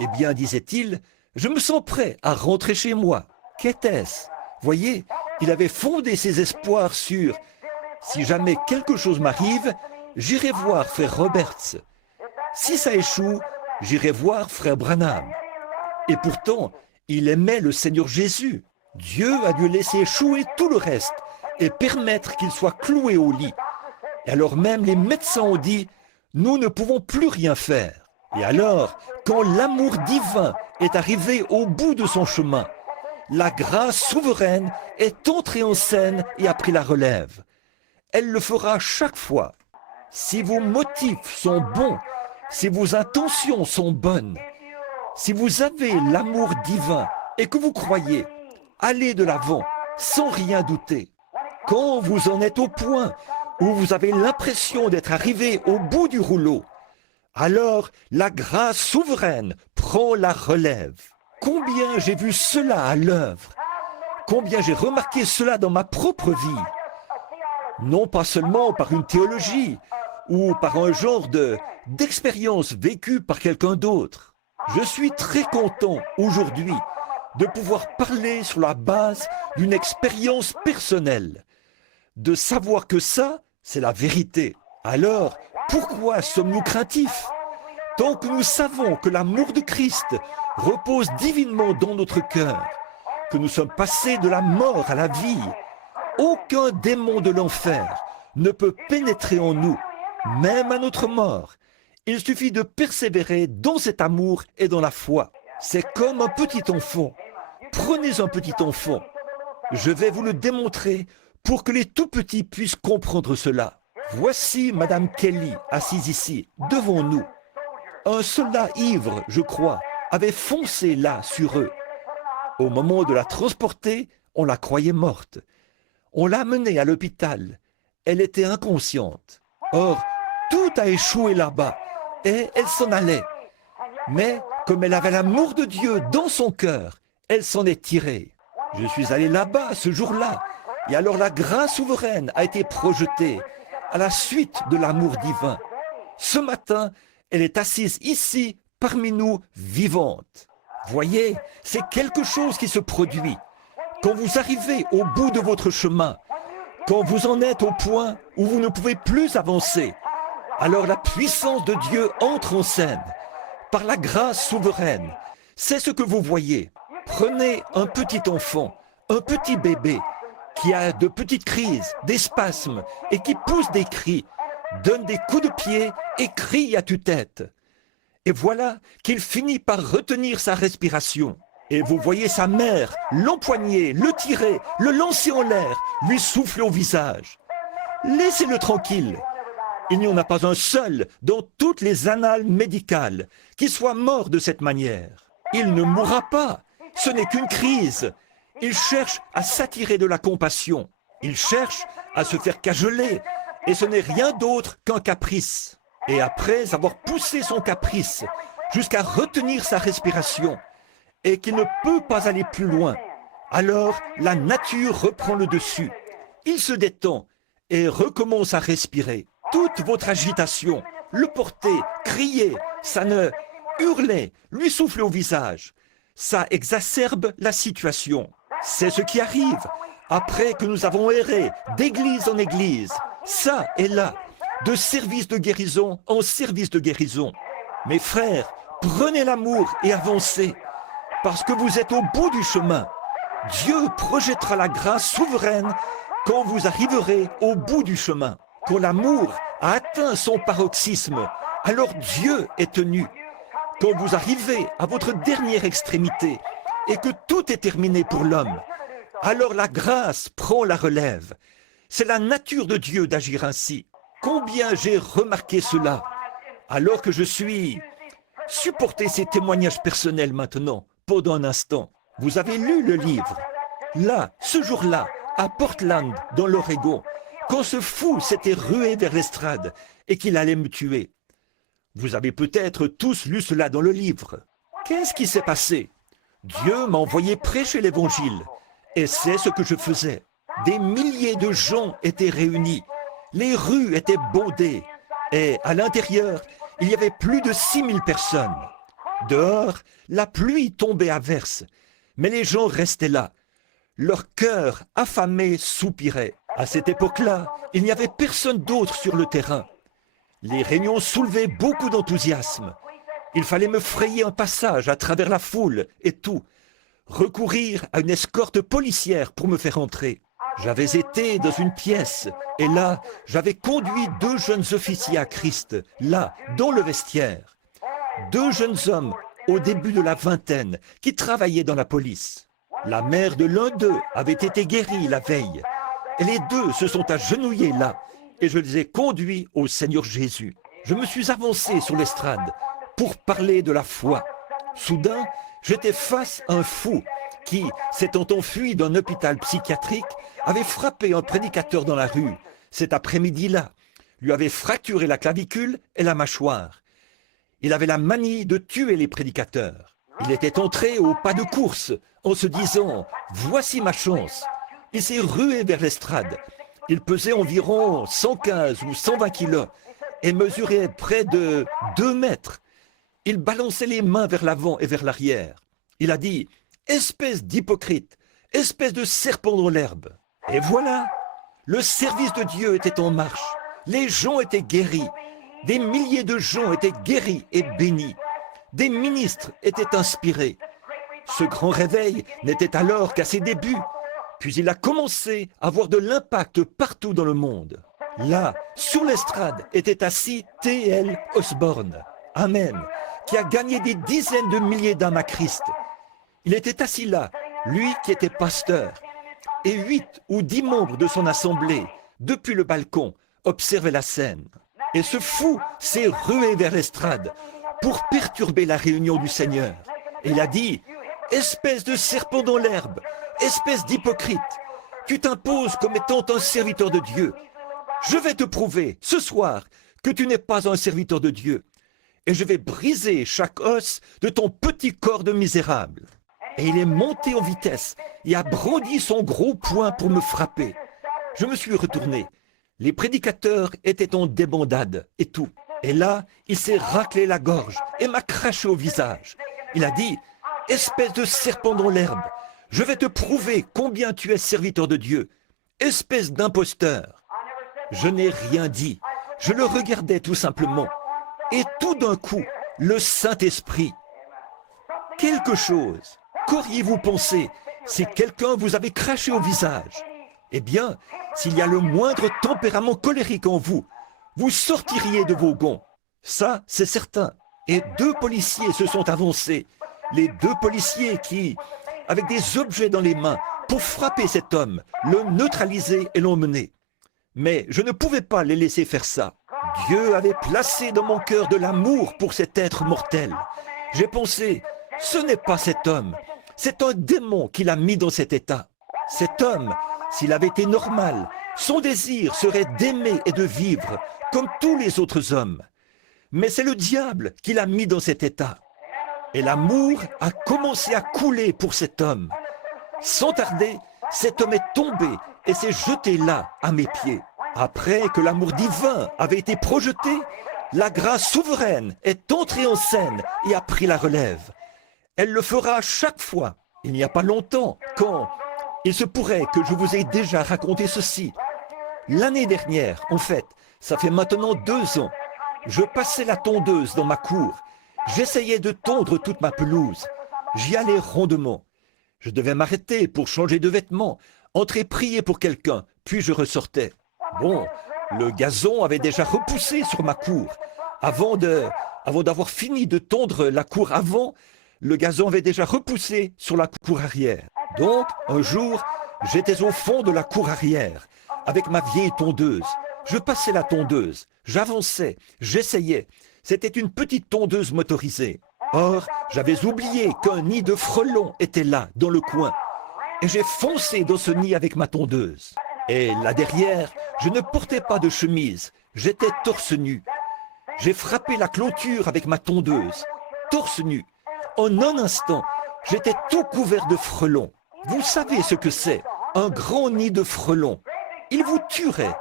Eh bien, disait-il, « Je me sens prêt à rentrer chez moi. » Qu'était-ce? Voyez, il avait fondé ses espoirs sur Si jamais quelque chose m'arrive, j'irai voir frère Roberts. Si ça échoue, j'irai voir frère Branham. Et pourtant, il aimait le Seigneur Jésus. Dieu a dû laisser échouer tout le reste et permettre qu'il soit cloué au lit. Et alors même les médecins ont dit, nous ne pouvons plus rien faire. Et alors, quand l'amour divin est arrivé au bout de son chemin, la grâce souveraine est entrée en scène et a pris la relève. Elle le fera chaque fois. Si vos motifs sont bons, si vos intentions sont bonnes, si vous avez l'amour divin et que vous croyez, allez de l'avant sans rien douter. Quand vous en êtes au point où vous avez l'impression d'être arrivé au bout du rouleau, alors la grâce souveraine prend la relève. Combien j'ai vu cela à l'œuvre, combien j'ai remarqué cela dans ma propre vie. Non pas seulement par une théologie ou par un genre d'expérience vécue par quelqu'un d'autre. Je suis très content aujourd'hui de pouvoir parler sur la base d'une expérience personnelle, de savoir que ça, c'est la vérité. Alors, pourquoi sommes-nous craintifs? Tant que nous savons que l'amour de Christ repose divinement dans notre cœur, que nous sommes passés de la mort à la vie, aucun démon de l'enfer ne peut pénétrer en nous, même à notre mort. Il suffit de persévérer dans cet amour et dans la foi. C'est comme un petit enfant. Prenez un petit enfant. Je vais vous le démontrer pour que les tout-petits puissent comprendre cela. Voici Madame Kelly, assise ici, devant nous. Un soldat ivre, je crois, avait foncé là sur eux. Au moment de la transporter, on la croyait morte. On l'a amenée à l'hôpital. Elle était inconsciente. Or, tout a échoué là-bas et elle s'en allait. Mais comme elle avait l'amour de Dieu dans son cœur, elle s'en est tirée. Je suis allé là-bas ce jour-là et alors la grâce souveraine a été projetée à la suite de l'amour divin. Ce matin, elle est assise ici parmi nous vivante. Voyez, c'est quelque chose qui se produit. Quand vous arrivez au bout de votre chemin, quand vous en êtes au point où vous ne pouvez plus avancer, alors la puissance de Dieu entre en scène. Par la grâce souveraine, c'est ce que vous voyez. Prenez un petit enfant, un petit bébé, qui a de petites crises, des spasmes, et qui pousse des cris, donne des coups de pied et crie à tue-tête. Et voilà qu'il finit par retenir sa respiration. Et vous voyez sa mère l'empoigner, le tirer, le lancer en l'air, lui souffler au visage. Laissez-le tranquille. Il n'y en a pas un seul dans toutes les annales médicales qui soit mort de cette manière. Il ne mourra pas. Ce n'est qu'une crise. Il cherche à s'attirer de la compassion. Il cherche à se faire cajoler. Et ce n'est rien d'autre qu'un caprice. Et après avoir poussé son caprice jusqu'à retenir sa respiration, et qu'il ne peut pas aller plus loin, alors la nature reprend le dessus. Il se détend et recommence à respirer. Toute votre agitation, le porter, crier, ça ne hurler, lui souffler au visage, ça exacerbe la situation. C'est ce qui arrive après que nous avons erré d'église en église, ça et là, de service de guérison en service de guérison. Mes frères, prenez l'amour et avancez, parce que vous êtes au bout du chemin. Dieu projettera la grâce souveraine quand vous arriverez au bout du chemin. Quand l'amour a atteint son paroxysme, alors Dieu est tenu. Quand vous arrivez à votre dernière extrémité et que tout est terminé pour l'homme, alors la grâce prend la relève. C'est la nature de Dieu d'agir ainsi. Combien j'ai remarqué cela, alors que je suis... Supportez ces témoignages personnels maintenant, pendant un instant. Vous avez lu le livre. Là, ce jour-là, à Portland, dans l'Oregon, quand ce fou s'était rué vers l'estrade et qu'il allait me tuer. Vous avez peut-être tous lu cela dans le livre. Qu'est-ce qui s'est passé? Dieu m'a envoyé prêcher l'Évangile, et c'est ce que je faisais. Des milliers de gens étaient réunis. Les rues étaient bondées et à l'intérieur, il y avait plus de 6000 personnes. Dehors, la pluie tombait à verse, mais les gens restaient là. Leur cœur affamé soupirait. À cette époque-là, il n'y avait personne d'autre sur le terrain. Les réunions soulevaient beaucoup d'enthousiasme. Il fallait me frayer un passage à travers la foule et tout. Recourir à une escorte policière pour me faire entrer. J'avais été dans une pièce et là, j'avais conduit 2 jeunes officiers à Christ, là, dans le vestiaire. 2 jeunes hommes au début de la vingtaine qui travaillaient dans la police. La mère de l'un d'eux avait été guérie la veille. Et les 2 se sont agenouillés là et je les ai conduits au Seigneur Jésus. Je me suis avancé sur l'estrade pour parler de la foi. Soudain, j'étais face à un fou qui, s'étant enfui d'un hôpital psychiatrique, avait frappé un prédicateur dans la rue. Cet après-midi-là, lui avait fracturé la clavicule et la mâchoire. Il avait la manie de tuer les prédicateurs. Il était entré au pas de course en se disant « Voici ma chance ». Il s'est rué vers l'estrade. Il pesait environ 115 ou 120 kilos et mesurait près de 2 mètres. Il balançait les mains vers l'avant et vers l'arrière. Il a dit « Espèce d'hypocrite, espèce de serpent dans l'herbe ». Et voilà, le service de Dieu était en marche. Les gens étaient guéris. Des milliers de gens étaient guéris et bénis. Des ministres étaient inspirés. Ce grand réveil n'était alors qu'à ses débuts. Puis il a commencé à avoir de l'impact partout dans le monde. Là, sur l'estrade, était assis T.L. Osborne. Amen. Qui a gagné des dizaines de milliers d'âmes à Christ. Il était assis là, lui qui était pasteur. Et 8 ou 10 membres de son assemblée, depuis le balcon, observaient la scène. Et ce fou s'est rué vers l'estrade pour perturber la réunion du Seigneur. Et il a dit « Espèce de serpent dans l'herbe, espèce d'hypocrite, tu t'imposes comme étant un serviteur de Dieu. Je vais te prouver ce soir que tu n'es pas un serviteur de Dieu. Et je vais briser chaque os de ton petit corps de misérable. » Et il est monté en vitesse et a brandi son gros poing pour me frapper. Je me suis retourné. Les prédicateurs étaient en débandade et tout. Et là, il s'est raclé la gorge et m'a craché au visage. Il a dit « Espèce de serpent dans l'herbe, je vais te prouver combien tu es serviteur de Dieu. Espèce d'imposteur. » Je n'ai rien dit. Je le regardais tout simplement. Et tout d'un coup, le Saint-Esprit. Quelque chose. Qu'auriez-vous pensé si quelqu'un vous avait craché au visage? Eh bien, s'il y a le moindre tempérament colérique en vous, vous sortiriez de vos gonds. Ça, c'est certain. Et 2 policiers se sont avancés. Les 2 policiers qui, avec des objets dans les mains, pour frapper cet homme, le neutraliser et l'emmener. Mais je ne pouvais pas les laisser faire ça. Dieu avait placé dans mon cœur de l'amour pour cet être mortel. J'ai pensé, ce n'est pas cet homme, c'est un démon qui l'a mis dans cet état. Cet homme, s'il avait été normal, son désir serait d'aimer et de vivre comme tous les autres hommes. Mais c'est le diable qui l'a mis dans cet état. Et l'amour a commencé à couler pour cet homme. Sans tarder, cet homme est tombé et s'est jeté là, à mes pieds. Après que l'amour divin avait été projeté, la grâce souveraine est entrée en scène et a pris la relève. Elle le fera chaque fois. Il n'y a pas longtemps, quand il se pourrait que je vous ai déjà raconté ceci. L'année dernière, en fait, ça fait maintenant 2 ans, je passais la tondeuse dans ma cour. J'essayais de tondre toute ma pelouse. J'y allais rondement. Je devais m'arrêter pour changer de vêtements, entrer prier pour quelqu'un, puis je ressortais. Bon, le gazon avait déjà repoussé sur ma cour. Avant d'avoir fini de tondre la cour avant, le gazon avait déjà repoussé sur la cour arrière. Donc, un jour, j'étais au fond de la cour arrière, avec ma vieille tondeuse. Je passais la tondeuse, j'avançais, j'essayais. C'était une petite tondeuse motorisée. Or, j'avais oublié qu'un nid de frelons était là, dans le coin. Et j'ai foncé dans ce nid avec ma tondeuse. Et là derrière, je ne portais pas de chemise, j'étais torse nu. J'ai frappé la clôture avec ma tondeuse, torse nu. En un instant, j'étais tout couvert de frelons. Vous savez ce que c'est, un grand nid de frelons. Il vous tuerait,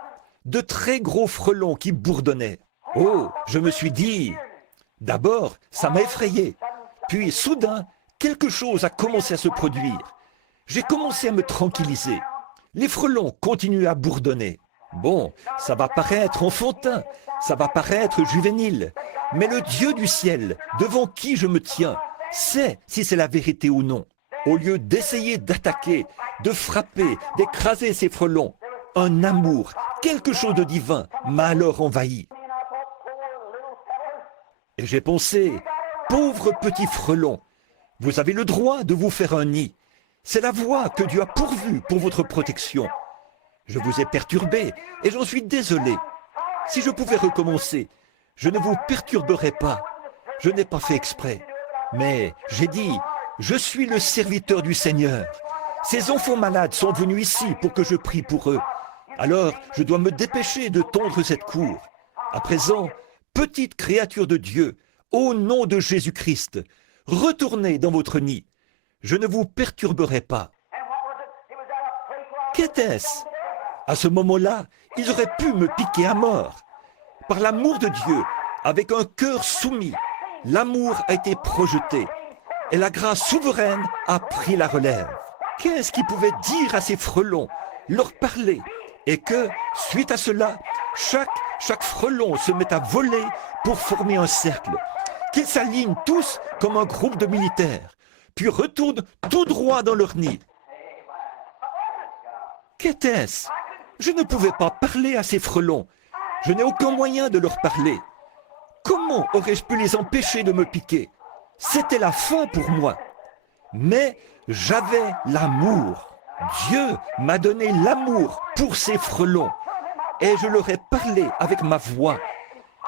de très gros frelons qui bourdonnaient. Oh, je me suis dit... D'abord, ça m'a effrayé. Puis, soudain, quelque chose a commencé à se produire. J'ai commencé à me tranquilliser. Les frelons continuent à bourdonner. Bon, ça va paraître enfantin, ça va paraître juvénile, mais le Dieu du ciel, devant qui je me tiens, sait si c'est la vérité ou non. Au lieu d'essayer d'attaquer, de frapper, d'écraser ces frelons, un amour, quelque chose de divin m'a alors envahi. Et j'ai pensé, pauvre petit frelon, vous avez le droit de vous faire un nid. C'est la voie que Dieu a pourvue pour votre protection. Je vous ai perturbé et j'en suis désolé. Si je pouvais recommencer, je ne vous perturberais pas. Je n'ai pas fait exprès. Mais j'ai dit, je suis le serviteur du Seigneur. Ces enfants malades sont venus ici pour que je prie pour eux. Alors, je dois me dépêcher de tondre cette cour. À présent, petite créature de Dieu, au nom de Jésus-Christ, retournez dans votre nid. Je ne vous perturberai pas. Qu'était-ce? À ce moment-là, ils auraient pu me piquer à mort. Par l'amour de Dieu, avec un cœur soumis, l'amour a été projeté et la grâce souveraine a pris la relève. Qu'est-ce qu'ils pouvaient dire à ces frelons, leur parler, et que, suite à cela, chaque frelon se met à voler pour former un cercle, qu'ils s'alignent tous comme un groupe de militaires, puis retournent tout droit dans leur nid. Qu'était-ce? Je ne pouvais pas parler à ces frelons. Je n'ai aucun moyen de leur parler. Comment aurais-je pu les empêcher de me piquer? C'était la fin pour moi. Mais j'avais l'amour. Dieu m'a donné l'amour pour ces frelons. Et je leur ai parlé avec ma voix.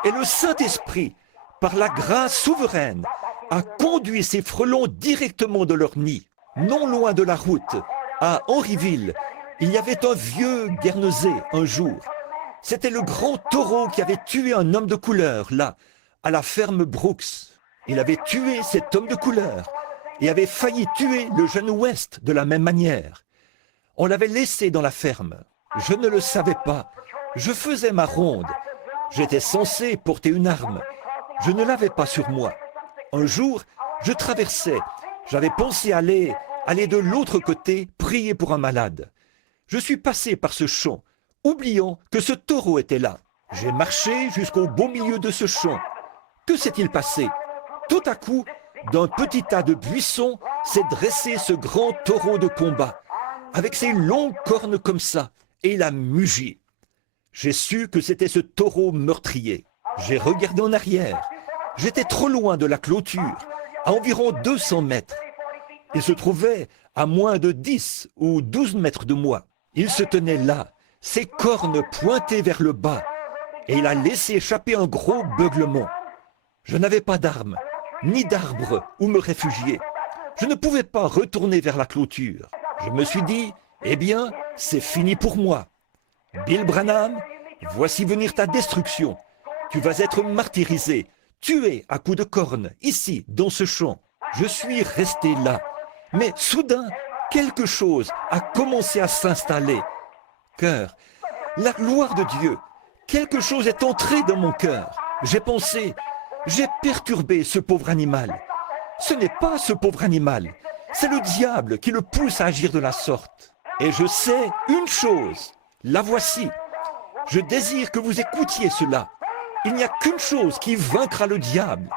Et le Saint-Esprit, par la grâce souveraine, a conduit ces frelons directement de leur nid. Non loin de la route, à Henryville, il y avait un vieux guernesey un jour. C'était le grand taureau qui avait tué un homme de couleur, là, à la ferme Brooks. Il avait tué cet homme de couleur et avait failli tuer le jeune West de la même manière. On l'avait laissé dans la ferme. Je ne le savais pas. Je faisais ma ronde. J'étais censé porter une arme. Je ne l'avais pas sur moi. Un jour, je traversais. J'avais pensé aller de l'autre côté prier pour un malade. Je suis passé par ce champ, oubliant que ce taureau était là. J'ai marché jusqu'au beau milieu de ce champ. Que s'est-il passé? Tout à coup, d'un petit tas de buissons s'est dressé ce grand taureau de combat, avec ses longues cornes comme ça, et il a mugi. J'ai su que c'était ce taureau meurtrier. J'ai regardé en arrière. J'étais trop loin de la clôture, à environ 200 mètres. Il se trouvait à moins de 10 ou 12 mètres de moi. Il se tenait là, ses cornes pointées vers le bas, et il a laissé échapper un gros beuglement. Je n'avais pas d'arme, ni d'arbre où me réfugier. Je ne pouvais pas retourner vers la clôture. Je me suis dit, eh bien, c'est fini pour moi. Bill Branham, voici venir ta destruction. Tu vas être martyrisé, tué à coups de cornes, ici, dans ce champ. Je suis resté là. Mais soudain, quelque chose a commencé à s'installer. Cœur, la gloire de Dieu, quelque chose est entré dans mon cœur. J'ai pensé, j'ai perturbé ce pauvre animal. Ce n'est pas ce pauvre animal, c'est le diable qui le pousse à agir de la sorte. Et je sais une chose, la voici. Je désire que vous écoutiez cela. Il n'y a qu'une chose qui vaincra le diable,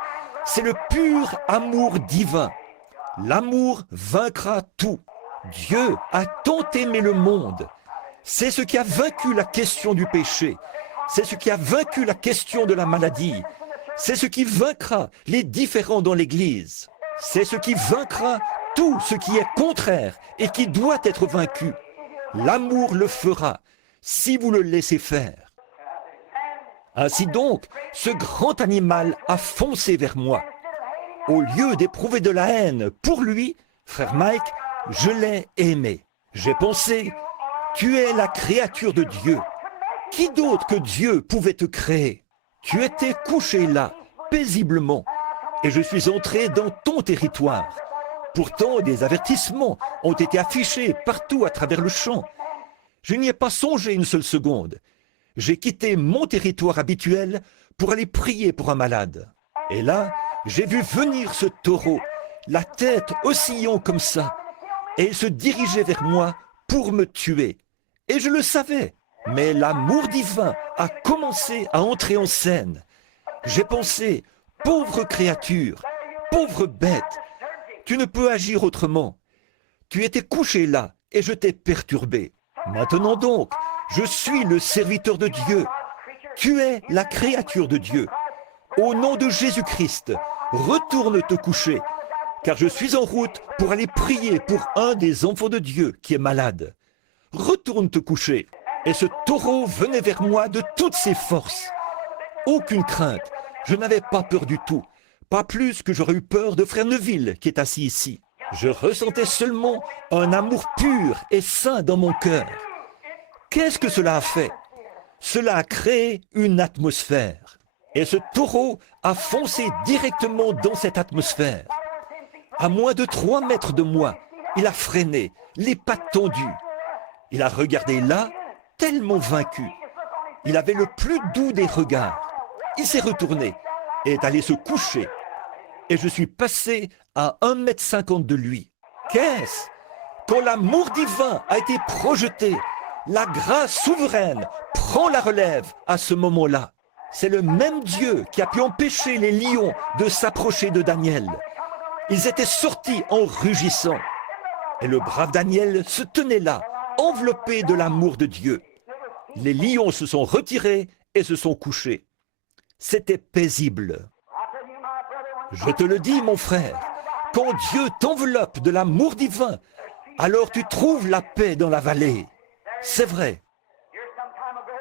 c'est le pur amour divin. L'amour vaincra tout. Dieu a tant aimé le monde. C'est ce qui a vaincu la question du péché. C'est ce qui a vaincu la question de la maladie. C'est ce qui vaincra les différends dans l'Église. C'est ce qui vaincra tout ce qui est contraire et qui doit être vaincu. L'amour le fera si vous le laissez faire. Ainsi donc, ce grand animal a foncé vers moi. Au lieu d'éprouver de la haine pour lui, frère Mike, je l'ai aimé. J'ai pensé, tu es la créature de Dieu. Qui d'autre que Dieu pouvait te créer? Tu étais couché là, paisiblement, et je suis entré dans ton territoire. Pourtant, des avertissements ont été affichés partout à travers le champ. Je n'y ai pas songé une seule seconde. J'ai quitté mon territoire habituel pour aller prier pour un malade. Et là, j'ai vu venir ce taureau, la tête oscillant comme ça, et il se dirigeait vers moi pour me tuer. Et je le savais, mais l'amour divin a commencé à entrer en scène. J'ai pensé, pauvre créature, pauvre bête, tu ne peux agir autrement. Tu étais couché là et je t'ai perturbé. Maintenant donc, je suis le serviteur de Dieu. Tu es la créature de Dieu. Au nom de Jésus-Christ, retourne te coucher, car je suis en route pour aller prier pour un des enfants de Dieu qui est malade. Retourne te coucher. Et ce taureau venait vers moi de toutes ses forces. Aucune crainte, je n'avais pas peur du tout. Pas plus que j'aurais eu peur de frère Neville qui est assis ici. Je ressentais seulement un amour pur et saint dans mon cœur. Qu'est-ce que cela a fait? Cela a créé une atmosphère. Et ce taureau a foncé directement dans cette atmosphère. À moins de 3 mètres de moi, il a freiné, les pattes tendues. Il a regardé là, tellement vaincu. Il avait le plus doux des regards. Il s'est retourné et est allé se coucher. Et je suis passé à 1,50 m de lui. Qu'est-ce? Quand l'amour divin a été projeté, la grâce souveraine prend la relève à ce moment-là. C'est le même Dieu qui a pu empêcher les lions de s'approcher de Daniel. Ils étaient sortis en rugissant. Et le brave Daniel se tenait là, enveloppé de l'amour de Dieu. Les lions se sont retirés et se sont couchés. C'était paisible. Je te le dis, mon frère, quand Dieu t'enveloppe de l'amour divin, alors tu trouves la paix dans la vallée. C'est vrai.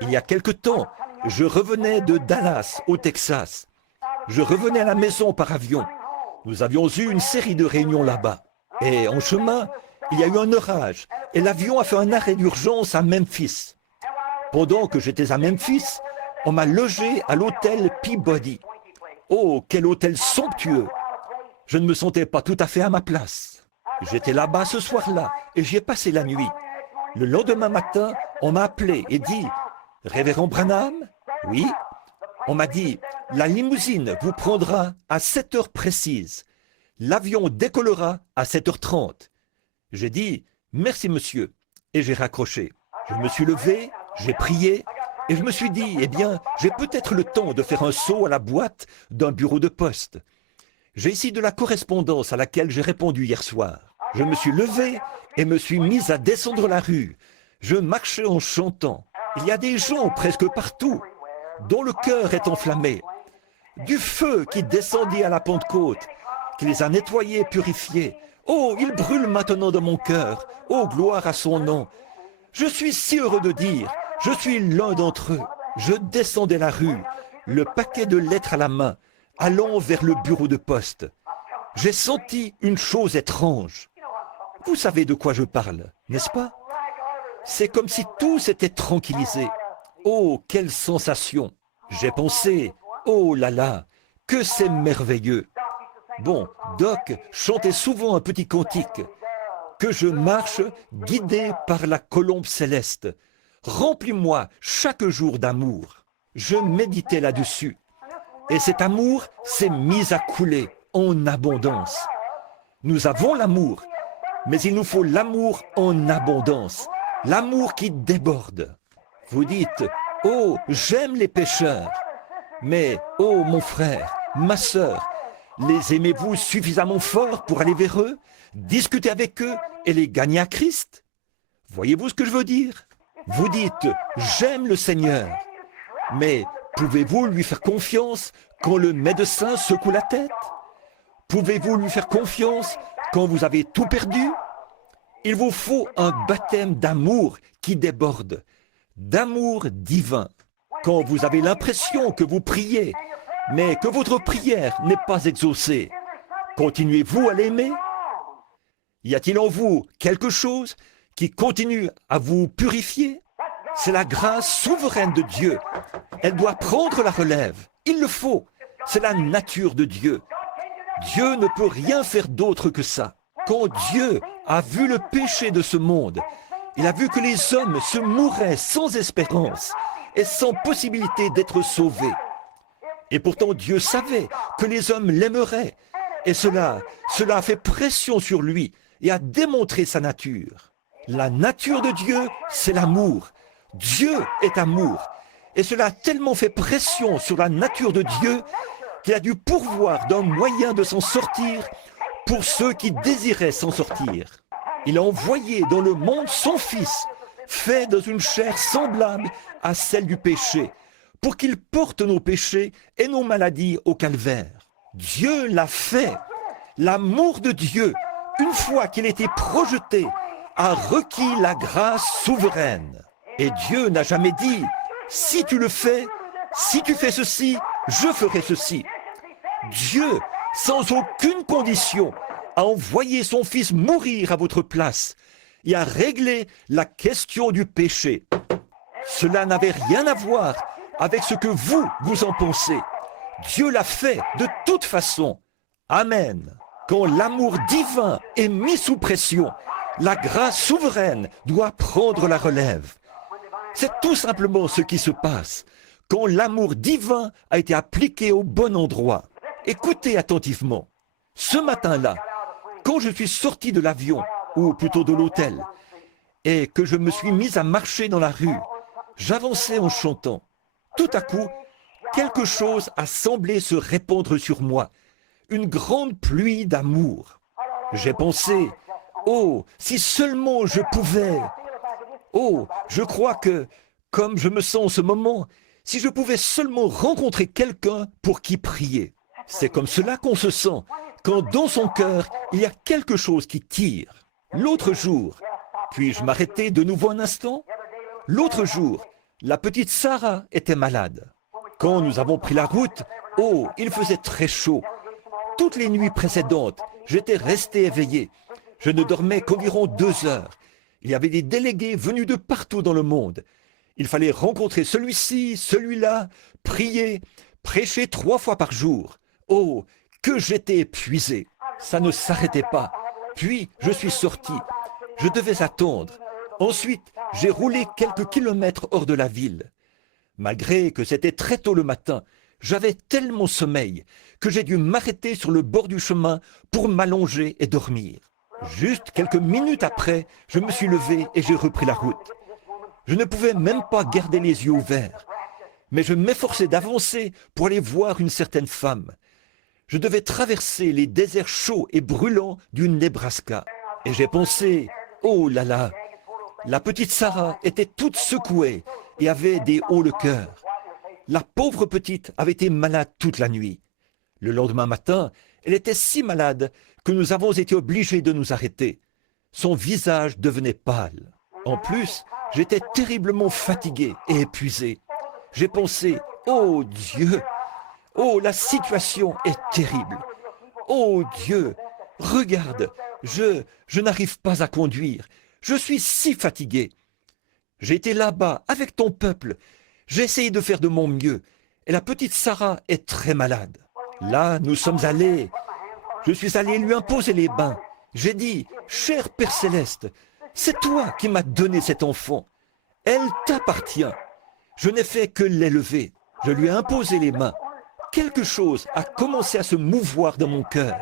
Il y a quelque temps, je revenais de Dallas, au Texas. Je revenais à la maison par avion. Nous avions eu une série de réunions là-bas. Et en chemin, il y a eu un orage et l'avion a fait un arrêt d'urgence à Memphis. Pendant que j'étais à Memphis, on m'a logé à l'hôtel Peabody. Oh, quel hôtel somptueux! Je ne me sentais pas tout à fait à ma place. J'étais là-bas ce soir-là et j'y ai passé la nuit. Le lendemain matin, on m'a appelé et dit « Révérend Branham ?» Oui. On m'a dit « La limousine vous prendra à 7 heures précises. L'avion décollera à 7h30. » J'ai dit « Merci monsieur » et j'ai raccroché. Je me suis levé, j'ai prié et je me suis dit « Eh bien, j'ai peut-être le temps de faire un saut à la boîte d'un bureau de poste. » J'ai ici de la correspondance à laquelle j'ai répondu hier soir. Je me suis levé et me suis mis à descendre la rue. Je marchais en chantant. Il y a des gens presque partout dont le cœur est enflammé. Du feu qui descendit à la Pentecôte, qui les a nettoyés, purifiés. Oh, il brûle maintenant dans mon cœur. Oh, gloire à son nom. Je suis si heureux de dire, je suis l'un d'entre eux. Je descendais la rue, le paquet de lettres à la main, allant vers le bureau de poste. J'ai senti une chose étrange. Vous savez de quoi je parle, n'est-ce pas? C'est comme si tout s'était tranquillisé. Oh, quelle sensation! J'ai pensé, oh là là, que c'est merveilleux. Bon, Doc chantait souvent un petit cantique. Que je marche guidé par la colombe céleste. Remplis-moi chaque jour d'amour. Je méditais là-dessus. Et cet amour s'est mis à couler en abondance. Nous avons l'amour, mais il nous faut l'amour en abondance. L'amour qui déborde. Vous dites, oh, j'aime les pécheurs. Mais, oh, mon frère, ma sœur, les aimez-vous suffisamment fort pour aller vers eux, discuter avec eux et les gagner à Christ? Voyez-vous ce que je veux dire? Vous dites, j'aime le Seigneur. Mais pouvez-vous lui faire confiance quand le médecin secoue la tête? Pouvez-vous lui faire confiance quand vous avez tout perdu? Il vous faut un baptême d'amour qui déborde, d'amour divin. Quand vous avez l'impression que vous priez, mais que votre prière n'est pas exaucée, continuez-vous à l'aimer? Y a-t-il en vous quelque chose qui continue à vous purifier? C'est la grâce souveraine de Dieu. Elle doit prendre la relève. Il le faut. C'est la nature de Dieu. Dieu ne peut rien faire d'autre que ça. Quand Dieu a vu le péché de ce monde, il a vu que les hommes se mouraient sans espérance et sans possibilité d'être sauvés. Et pourtant Dieu savait que les hommes l'aimeraient. Et cela a fait pression sur lui et a démontré sa nature. La nature de Dieu, c'est l'amour. Dieu est amour. Et cela a tellement fait pression sur la nature de Dieu qu'il a dû pourvoir d'un moyen de s'en sortir pour ceux qui désiraient s'en sortir. Il a envoyé dans le monde son Fils, fait dans une chair semblable à celle du péché, pour qu'il porte nos péchés et nos maladies au calvaire. Dieu l'a fait. L'amour de Dieu, une fois qu'il était projeté, a requis la grâce souveraine. Et Dieu n'a jamais dit, si tu le fais, si tu fais ceci, je ferai ceci. Dieu, sans aucune condition, a envoyé son Fils mourir à votre place et a réglé la question du péché. Cela n'avait rien à voir avec ce que vous en pensez. Dieu l'a fait de toute façon. Amen. Quand l'amour divin est mis sous pression, la grâce souveraine doit prendre la relève. C'est tout simplement ce qui se passe quand l'amour divin a été appliqué au bon endroit. Écoutez attentivement. Ce matin-là, quand je suis sorti de l'avion, ou plutôt de l'hôtel, et que je me suis mis à marcher dans la rue, j'avançais en chantant. Tout à coup, quelque chose a semblé se répandre sur moi, une grande pluie d'amour. J'ai pensé, oh, si seulement je pouvais. Oh, je crois que, comme je me sens en ce moment, si je pouvais seulement rencontrer quelqu'un pour qui prier. C'est comme cela qu'on se sent, quand dans son cœur, il y a quelque chose qui tire. L'autre jour, puis-je m'arrêter de nouveau un instant? L'autre jour, la petite Sarah était malade. Quand nous avons pris la route, oh, il faisait très chaud. Toutes les nuits précédentes, j'étais resté éveillé. Je ne dormais qu'environ 2 heures. Il y avait des délégués venus de partout dans le monde. Il fallait rencontrer celui-ci, celui-là, prier, prêcher 3 fois par jour. Oh, que j'étais épuisé. Ça ne s'arrêtait pas. Puis, je suis sorti. Je devais attendre. Ensuite, j'ai roulé quelques kilomètres hors de la ville. Malgré que c'était très tôt le matin, j'avais tellement sommeil que j'ai dû m'arrêter sur le bord du chemin pour m'allonger et dormir. Juste quelques minutes après, je me suis levé et j'ai repris la route. Je ne pouvais même pas garder les yeux ouverts, mais je m'efforçais d'avancer pour aller voir une certaine femme. Je devais traverser les déserts chauds et brûlants du Nebraska. Et j'ai pensé, oh là là, la petite Sarah était toute secouée et avait des hauts le cœur. La pauvre petite avait été malade toute la nuit. Le lendemain matin, elle était si malade que nous avons été obligés de nous arrêter. Son visage devenait pâle. En plus, j'étais terriblement fatigué et épuisé. J'ai pensé, oh Dieu, oh la situation est terrible. Oh Dieu, regarde, je n'arrive pas à conduire. Je suis si fatigué. J'ai été là-bas avec ton peuple. J'ai essayé de faire de mon mieux. Et la petite Sarah est très malade. Là, nous sommes allés. Je suis allé lui imposer les bains. J'ai dit, cher Père Céleste, c'est toi qui m'as donné cet enfant. Elle t'appartient. Je n'ai fait que l'élever. Je lui ai imposé les mains. Quelque chose a commencé à se mouvoir dans mon cœur.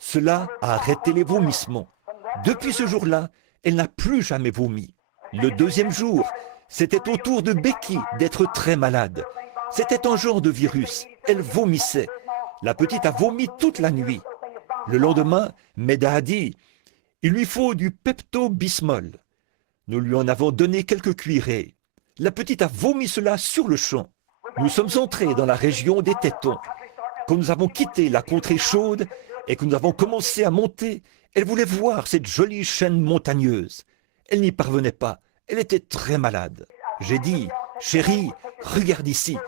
Cela a arrêté les vomissements. Depuis ce jour-là, elle n'a plus jamais vomi. Le deuxième jour, c'était au tour de Becky d'être très malade. C'était un genre de virus. Elle vomissait. La petite a vomi toute la nuit. Le lendemain, Meda a dit, il lui faut du Pepto-Bismol. Nous lui en avons donné quelques cuillerées. La petite a vomi cela sur le champ. Nous sommes entrés dans la région des Tétons. Quand nous avons quitté la contrée chaude et que nous avons commencé à monter, elle voulait voir cette jolie chaîne montagneuse. Elle n'y parvenait pas. Elle était très malade. J'ai dit, chérie, regarde ici.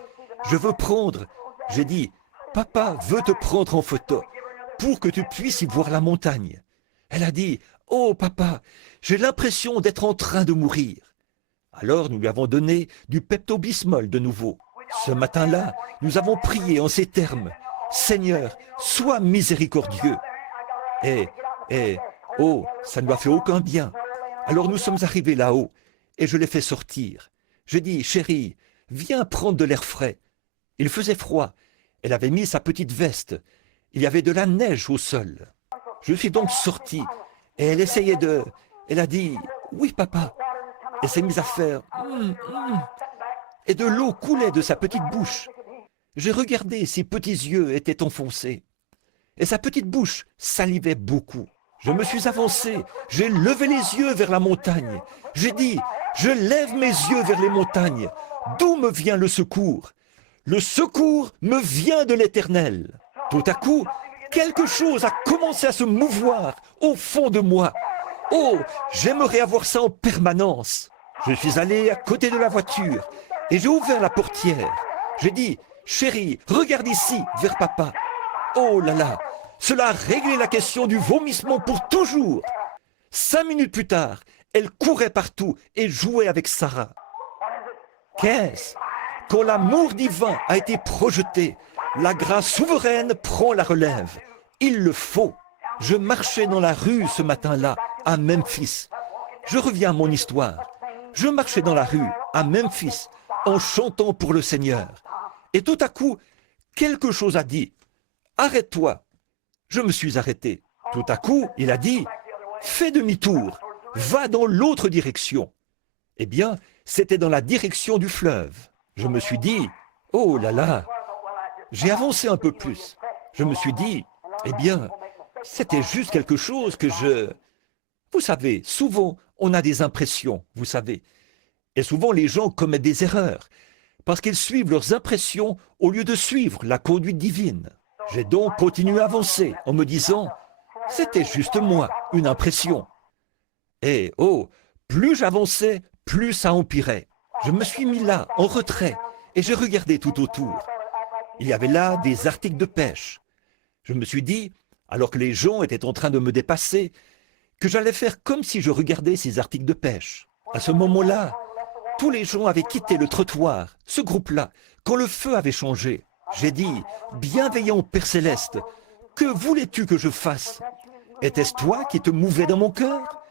Je veux prendre. J'ai dit, papa veut te prendre en photo pour que tu puisses y voir la montagne. Elle a dit, oh papa, j'ai l'impression d'être en train de mourir. Alors nous lui avons donné du Pepto-Bismol de nouveau. Ce matin-là, nous avons prié en ces termes. Seigneur, sois miséricordieux. Oh, ça ne lui a fait aucun bien. Alors nous sommes arrivés là-haut et je l'ai fait sortir. J'ai dit, chérie, viens prendre de l'air frais. Il faisait froid. Elle avait mis sa petite veste. Il y avait de la neige au sol. Je suis donc sorti et elle Elle a dit, oui papa. Elle s'est mise à faire, et de l'eau coulait de sa petite bouche. J'ai regardé, ses petits yeux étaient enfoncés, et sa petite bouche salivait beaucoup. Je me suis avancé, j'ai levé les yeux vers la montagne. J'ai dit, je lève mes yeux vers les montagnes. D'où me vient le secours? Le secours me vient de l'Éternel. Tout à coup, quelque chose a commencé à se mouvoir au fond de moi. Oh, j'aimerais avoir ça en permanence. Je suis allé à côté de la voiture et j'ai ouvert la portière. J'ai dit, chérie, regarde ici, vers papa. Oh là là, cela a réglé la question du vomissement pour toujours. 5 minutes plus tard, elle courait partout et jouait avec Sarah. Qu'est-ce? Quand l'amour divin a été projeté, la grâce souveraine prend la relève. Il le faut. Je marchais dans la rue ce matin-là, à Memphis. Je reviens à mon histoire. Je marchais dans la rue, à Memphis, en chantant pour le Seigneur. Et tout à coup, quelque chose a dit, « Arrête-toi !» Je me suis arrêté. Tout à coup, il a dit, « Fais demi-tour, va dans l'autre direction. » Eh bien, c'était dans la direction du fleuve. Je me suis dit, « Oh là là !» J'ai avancé un peu plus. Je me suis dit, « Eh bien, c'était juste quelque chose que je... » Vous savez, souvent, on a des impressions, vous savez. Et souvent, les gens commettent des erreurs, parce qu'ils suivent leurs impressions au lieu de suivre la conduite divine. J'ai donc continué à avancer en me disant, c'était juste moi, une impression. Et oh, plus j'avançais, plus ça empirait. Je me suis mis là, en retrait, et j'ai regardé tout autour. Il y avait là des articles de pêche. Je me suis dit, alors que les gens étaient en train de me dépasser, que j'allais faire comme si je regardais ces articles de pêche. À ce moment-là, tous les gens avaient quitté le trottoir, ce groupe-là, quand le feu avait changé. J'ai dit, bienveillant Père Céleste, que voulais-tu que je fasse? Était-ce toi qui te mouvais dans mon cœur?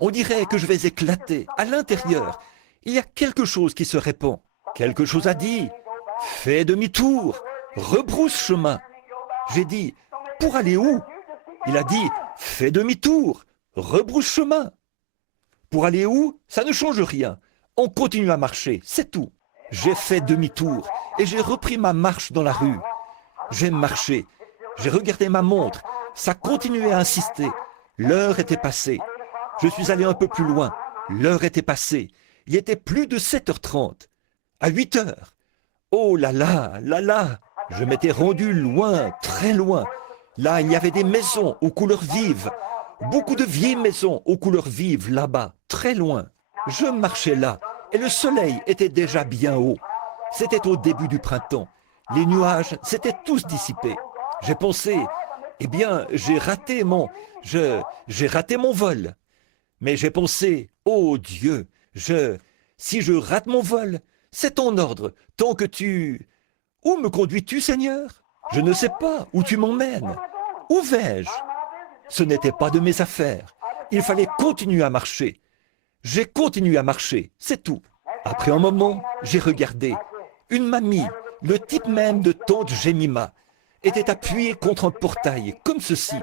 On dirait que je vais éclater à l'intérieur. Il y a quelque chose qui se répand. Quelque chose a dit, fais demi-tour, rebrousse chemin. J'ai dit, pour aller où? Il a dit, fais demi-tour, rebrousse chemin. Pour aller où? Ça ne change rien. On continue à marcher, c'est tout. J'ai fait demi-tour et j'ai repris ma marche dans la rue. J'ai marché, j'ai regardé ma montre, ça continuait à insister. L'heure était passée. Je suis allé un peu plus loin. L'heure était passée. Il était plus de 7h30. À 8h. Oh là là, là là. Je m'étais rendu loin, très loin. Là, il y avait des maisons aux couleurs vives. Beaucoup de vieilles maisons aux couleurs vives là-bas, très loin. Je marchais là et le soleil était déjà bien haut. C'était au début du printemps. Les nuages s'étaient tous dissipés. J'ai pensé, eh bien, j'ai raté mon vol. Mais j'ai pensé, oh Dieu, si je rate mon vol, c'est ton ordre, tant que tu... Où me conduis-tu, Seigneur? Je ne sais pas où tu m'emmènes. Où vais-je? Ce n'était pas de mes affaires. Il fallait continuer à marcher. J'ai continué à marcher, c'est tout. Après un moment, j'ai regardé. Une mamie, le type même de tante Jemima, était appuyée contre un portail, comme ceci.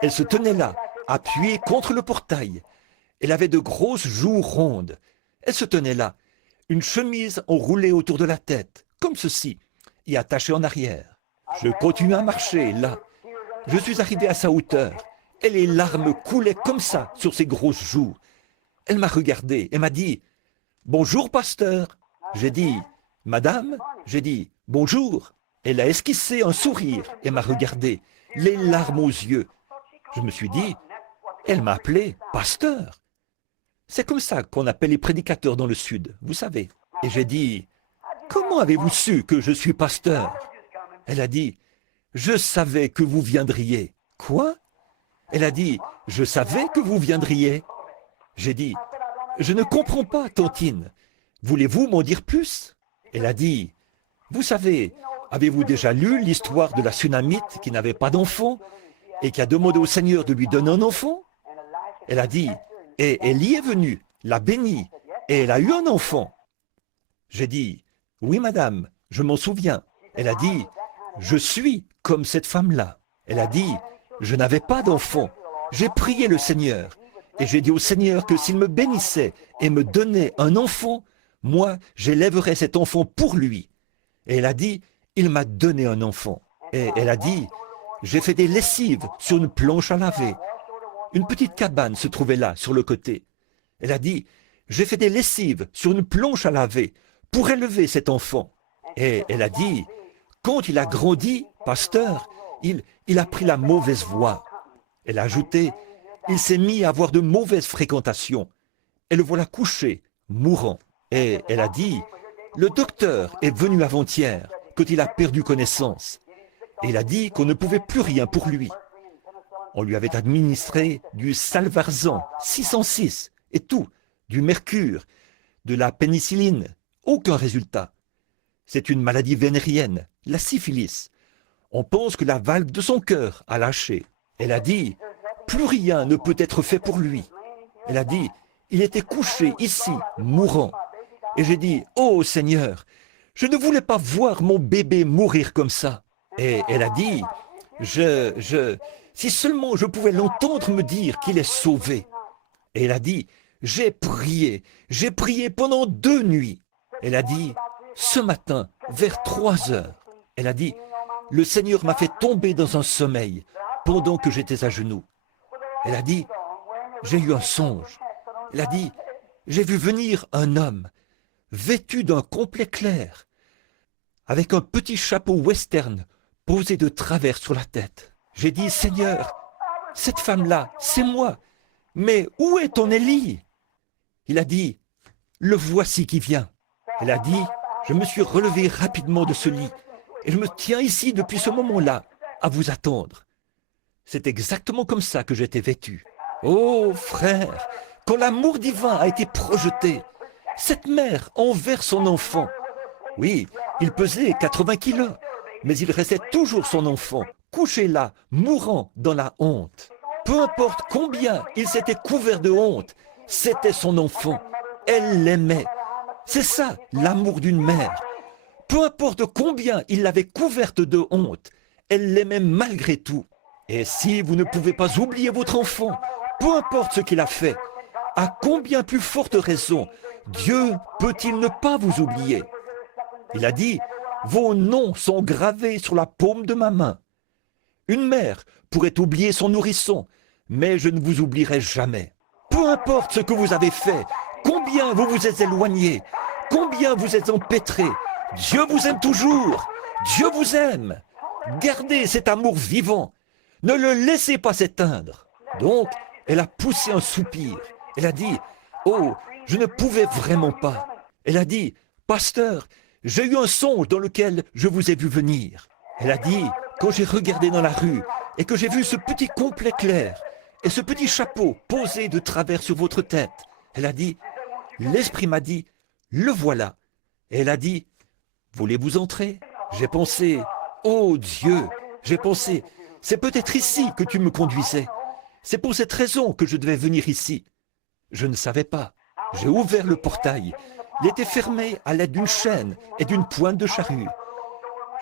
Elle se tenait là, appuyée contre le portail. Elle avait de grosses joues rondes. Elle se tenait là, une chemise enroulée autour de la tête, comme ceci, et attachée en arrière. Je continue à marcher, là. Je suis arrivé à sa hauteur, et les larmes coulaient comme ça sur ses grosses joues. Elle m'a regardé et m'a dit « Bonjour, pasteur ». J'ai dit « Madame ». J'ai dit « Bonjour ». Elle a esquissé un sourire et m'a regardé, les larmes aux yeux. Je me suis dit « Elle m'a appelé pasteur ». C'est comme ça qu'on appelle les prédicateurs dans le Sud, vous savez. Et j'ai dit « Comment avez-vous su que je suis pasteur ?» Elle a dit « Je savais que vous viendriez. » Quoi? Elle a dit « Je savais que vous viendriez. » J'ai dit « Je ne comprends pas, tantine. Voulez-vous m'en dire plus ?» Elle a dit « Vous savez, avez-vous déjà lu l'histoire de la Sunamite qui n'avait pas d'enfant et qui a demandé au Seigneur de lui donner un enfant ?» Elle a dit « Et elle y est venue, l'a bénie, et elle a eu un enfant. » J'ai dit « Oui, madame, je m'en souviens. » Elle a dit « Je suis comme cette femme-là. » Elle a dit « Je n'avais pas d'enfant. J'ai prié le Seigneur. Et j'ai dit au Seigneur que s'il me bénissait et me donnait un enfant, moi, j'élèverais cet enfant pour lui. Et elle a dit, il m'a donné un enfant. Et elle a dit, j'ai fait des lessives sur une planche à laver. Une petite cabane se trouvait là, sur le côté. Elle a dit, j'ai fait des lessives sur une planche à laver pour élever cet enfant. Et elle a dit, quand il a grandi, pasteur, il a pris la mauvaise voie. Elle a ajouté, il s'est mis à avoir de mauvaises fréquentations. Et le voilà couché, mourant. Et elle a dit, le docteur est venu avant-hier, quand il a perdu connaissance. Et il a dit qu'on ne pouvait plus rien pour lui. On lui avait administré du Salvarsan 606 et tout, du mercure, de la pénicilline. Aucun résultat. C'est une maladie vénérienne, la syphilis. On pense que la valve de son cœur a lâché. Elle a dit, plus rien ne peut être fait pour lui. Elle a dit, il était couché ici, mourant. Et j'ai dit, oh Seigneur, je ne voulais pas voir mon bébé mourir comme ça. Et elle a dit, si seulement je pouvais l'entendre me dire qu'il est sauvé. Et elle a dit, j'ai prié pendant 2 nuits. Elle a dit, ce matin, vers 3 heures, elle a dit, le Seigneur m'a fait tomber dans un sommeil pendant que j'étais à genoux. Elle a dit, j'ai eu un songe. Elle a dit, j'ai vu venir un homme, vêtu d'un complet clair, avec un petit chapeau western posé de travers sur la tête. J'ai dit, Seigneur, cette femme-là, c'est moi. Mais où est ton Élie? Il a dit, le voici qui vient. Elle a dit, je me suis relevé rapidement de ce lit et je me tiens ici depuis ce moment-là à vous attendre. C'est exactement comme ça que j'étais vêtu. Oh frère, quand l'amour divin a été projeté, cette mère envers son enfant, oui, il pesait 80 kilos, mais il restait toujours son enfant, couché là, mourant dans la honte. Peu importe combien il s'était couvert de honte, c'était son enfant. Elle l'aimait. C'est ça, l'amour d'une mère. Peu importe combien il l'avait couverte de honte, elle l'aimait malgré tout. Et si vous ne pouvez pas oublier votre enfant, peu importe ce qu'il a fait, à combien plus forte raison Dieu peut-il ne pas vous oublier? Il a dit, vos noms sont gravés sur la paume de ma main. Une mère pourrait oublier son nourrisson, mais je ne vous oublierai jamais. Peu importe ce que vous avez fait, combien vous vous êtes éloigné, combien vous êtes empêtré, Dieu vous aime toujours. Dieu vous aime. Gardez cet amour vivant. Ne le laissez pas s'éteindre. Donc, elle a poussé un soupir. Elle a dit, oh, je ne pouvais vraiment pas. Elle a dit, pasteur, j'ai eu un songe dans lequel je vous ai vu venir. Elle a dit, quand j'ai regardé dans la rue et que j'ai vu ce petit complet clair et ce petit chapeau posé de travers sur votre tête, elle a dit, l'Esprit m'a dit, le voilà. Et elle a dit, voulez-vous entrer? J'ai pensé, oh Dieu, j'ai pensé, c'est peut-être ici que tu me conduisais. C'est pour cette raison que je devais venir ici. Je ne savais pas. J'ai ouvert le portail. Il était fermé à l'aide d'une chaîne et d'une pointe de charrue.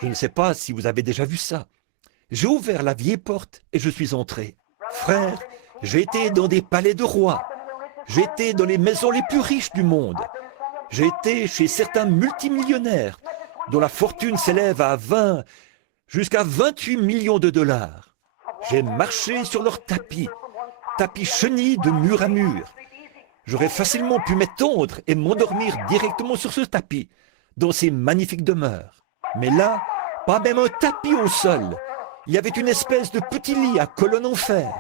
Je ne sais pas si vous avez déjà vu ça. J'ai ouvert la vieille porte et je suis entré. Frère, j'ai été dans des palais de rois. J'ai été dans les maisons les plus riches du monde. J'ai été chez certains multimillionnaires dont la fortune s'élève à 20 jusqu'à 28 millions de dollars. J'ai marché sur leurs tapis chenilles de mur à mur. J'aurais facilement pu m'étendre et m'endormir directement sur ce tapis, dans ces magnifiques demeures. Mais là, pas même un tapis au sol. Il y avait une espèce de petit lit à colonne en fer.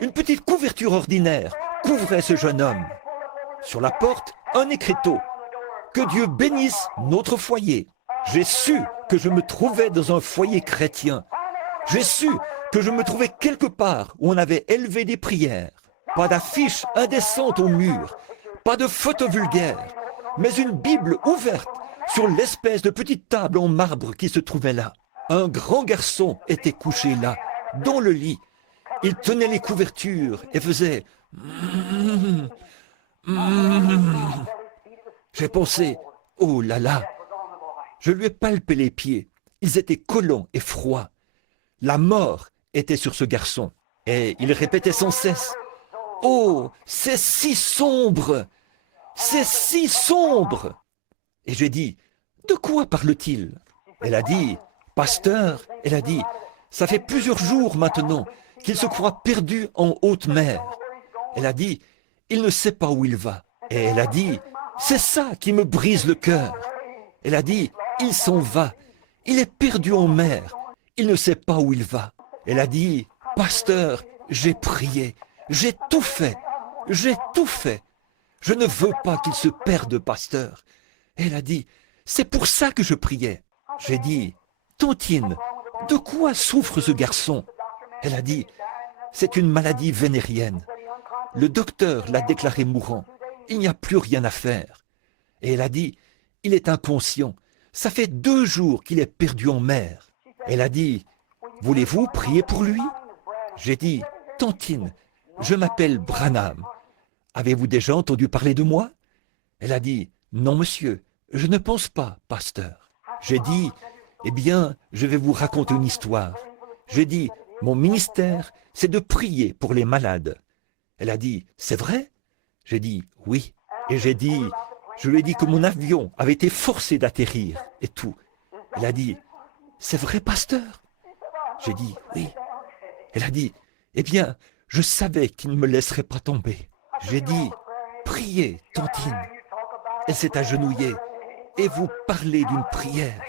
Une petite couverture ordinaire couvrait ce jeune homme. Sur la porte, un écriteau. Que Dieu bénisse notre foyer. J'ai su que je me trouvais dans un foyer chrétien. J'ai su que je me trouvais quelque part où on avait élevé des prières. Pas d'affiches indécentes au mur, pas de photos vulgaires, mais une Bible ouverte sur l'espèce de petite table en marbre qui se trouvait là. Un grand garçon était couché là, dans le lit. Il tenait les couvertures et faisait J'ai pensé, oh là là. Je lui ai palpé les pieds. Ils étaient collants et froids. La mort était sur ce garçon. Et il répétait sans cesse, Oh, c'est si sombre! C'est si sombre! Et j'ai dit, de quoi parle-t-il? Elle a dit, pasteur, elle a dit, ça fait plusieurs jours maintenant qu'il se croit perdu en haute mer. Elle a dit, il ne sait pas où il va. Et elle a dit, c'est ça qui me brise le cœur. Elle a dit, il s'en va, il est perdu en mer, il ne sait pas où il va. Elle a dit, pasteur, j'ai prié, j'ai tout fait, j'ai tout fait. Je ne veux pas qu'il se perde, pasteur. Elle a dit, c'est pour ça que je priais. J'ai dit, Tontine, de quoi souffre ce garçon? Elle a dit, c'est une maladie vénérienne. Le docteur l'a déclaré mourant. Il n'y a plus rien à faire. Et elle a dit, il est inconscient. Ça fait 2 jours qu'il est perdu en mer. Elle a dit, voulez-vous prier pour lui? J'ai dit, Tontine, je m'appelle Branham. Avez-vous déjà entendu parler de moi? Elle a dit, non monsieur, je ne pense pas, pasteur. J'ai dit, eh bien, je vais vous raconter une histoire. J'ai dit, mon ministère, c'est de prier pour les malades. Elle a dit, c'est vrai? J'ai dit, oui. Et je lui ai dit que mon avion avait été forcé d'atterrir et tout. Elle a dit, c'est vrai, pasteur? J'ai dit, oui. Elle a dit, eh bien, je savais qu'il ne me laisserait pas tomber. J'ai dit, priez, Tontine. Elle s'est agenouillée et vous parlez d'une prière.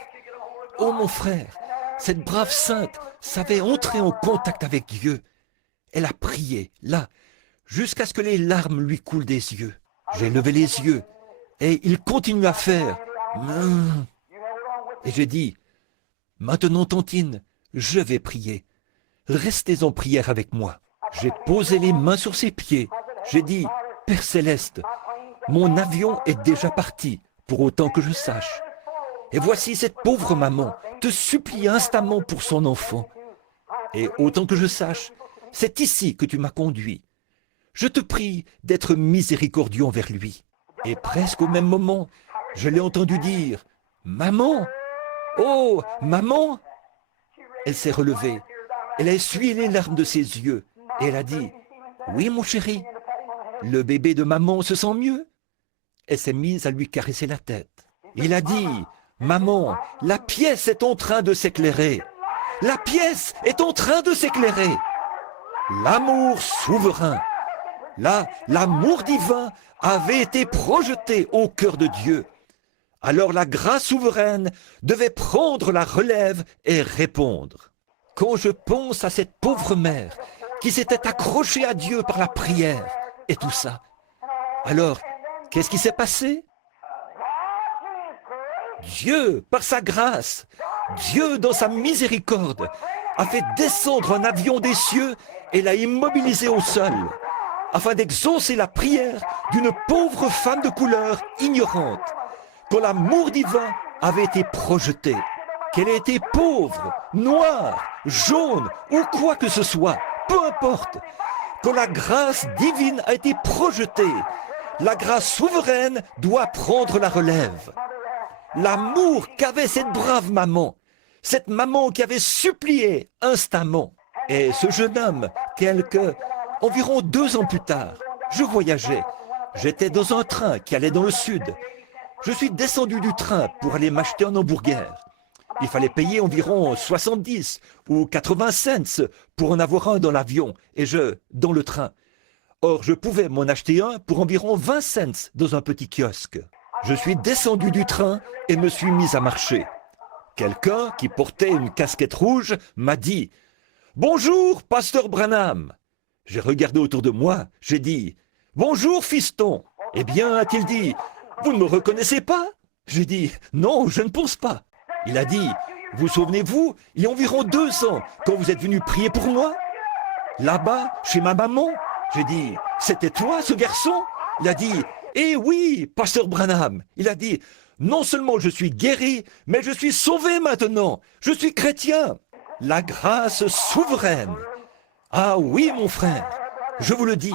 Oh mon frère, cette brave sainte savait entrer en contact avec Dieu. Elle a prié, là, jusqu'à ce que les larmes lui coulent des yeux. J'ai levé les yeux et il continue à faire. Et j'ai dit, maintenant Tontine, je vais prier. Restez en prière avec moi. J'ai posé les mains sur ses pieds. J'ai dit, Père Céleste, mon avion est déjà parti, pour autant que je sache. Et voici cette pauvre maman te supplie instamment pour son enfant. Et autant que je sache, c'est ici que tu m'as conduit. Je te prie d'être miséricordieux envers lui. Et presque au même moment, je l'ai entendu dire, Maman! Oh, maman! Elle s'est relevée. Elle a essuyé les larmes de ses yeux. Et elle a dit, oui, mon chéri, le bébé de maman se sent mieux. Elle s'est mise à lui caresser la tête. Il a dit, maman, la pièce est en train de s'éclairer. La pièce est en train de s'éclairer. L'amour souverain. Là, l'amour divin avait été projeté au cœur de Dieu. Alors la grâce souveraine devait prendre la relève et répondre. Quand je pense à cette pauvre mère qui s'était accrochée à Dieu par la prière et tout ça, alors, qu'est-ce qui s'est passé? Dieu, par sa grâce, Dieu, dans sa miséricorde, a fait descendre un avion des cieux et l'a immobilisé au sol, afin d'exaucer la prière d'une pauvre femme de couleur ignorante, quand l'amour divin avait été projeté, qu'elle ait été pauvre, noire, jaune ou quoi que ce soit, peu importe, quand la grâce divine a été projetée, la grâce souveraine doit prendre la relève. L'amour qu'avait cette brave maman, cette maman qui avait supplié instamment. Et ce jeune homme, environ 2 ans plus tard, je voyageais. J'étais dans un train qui allait dans le sud. Je suis descendu du train pour aller m'acheter un hamburger. Il fallait payer environ 70 ou 80 cents pour en avoir un dans l'avion et dans le train. Or, je pouvais m'en acheter un pour environ 20 cents dans un petit kiosque. Je suis descendu du train et me suis mis à marcher. Quelqu'un qui portait une casquette rouge m'a dit « Bonjour, pasteur Branham !» J'ai regardé autour de moi, j'ai dit « Bonjour, fiston !» Eh bien, a-t-il dit « Vous ne me reconnaissez pas ?» J'ai dit « Non, je ne pense pas. » Il a dit « Vous souvenez-vous, il y a environ 2 ans, quand vous êtes venu prier pour moi? Là-bas, chez ma maman ?» J'ai dit « C'était toi, ce garçon ?» Il a dit « Eh oui, pasteur Branham !» Il a dit « Non seulement je suis guéri, mais je suis sauvé maintenant. Je suis chrétien. » La grâce souveraine. Ah oui, mon frère, je vous le dis,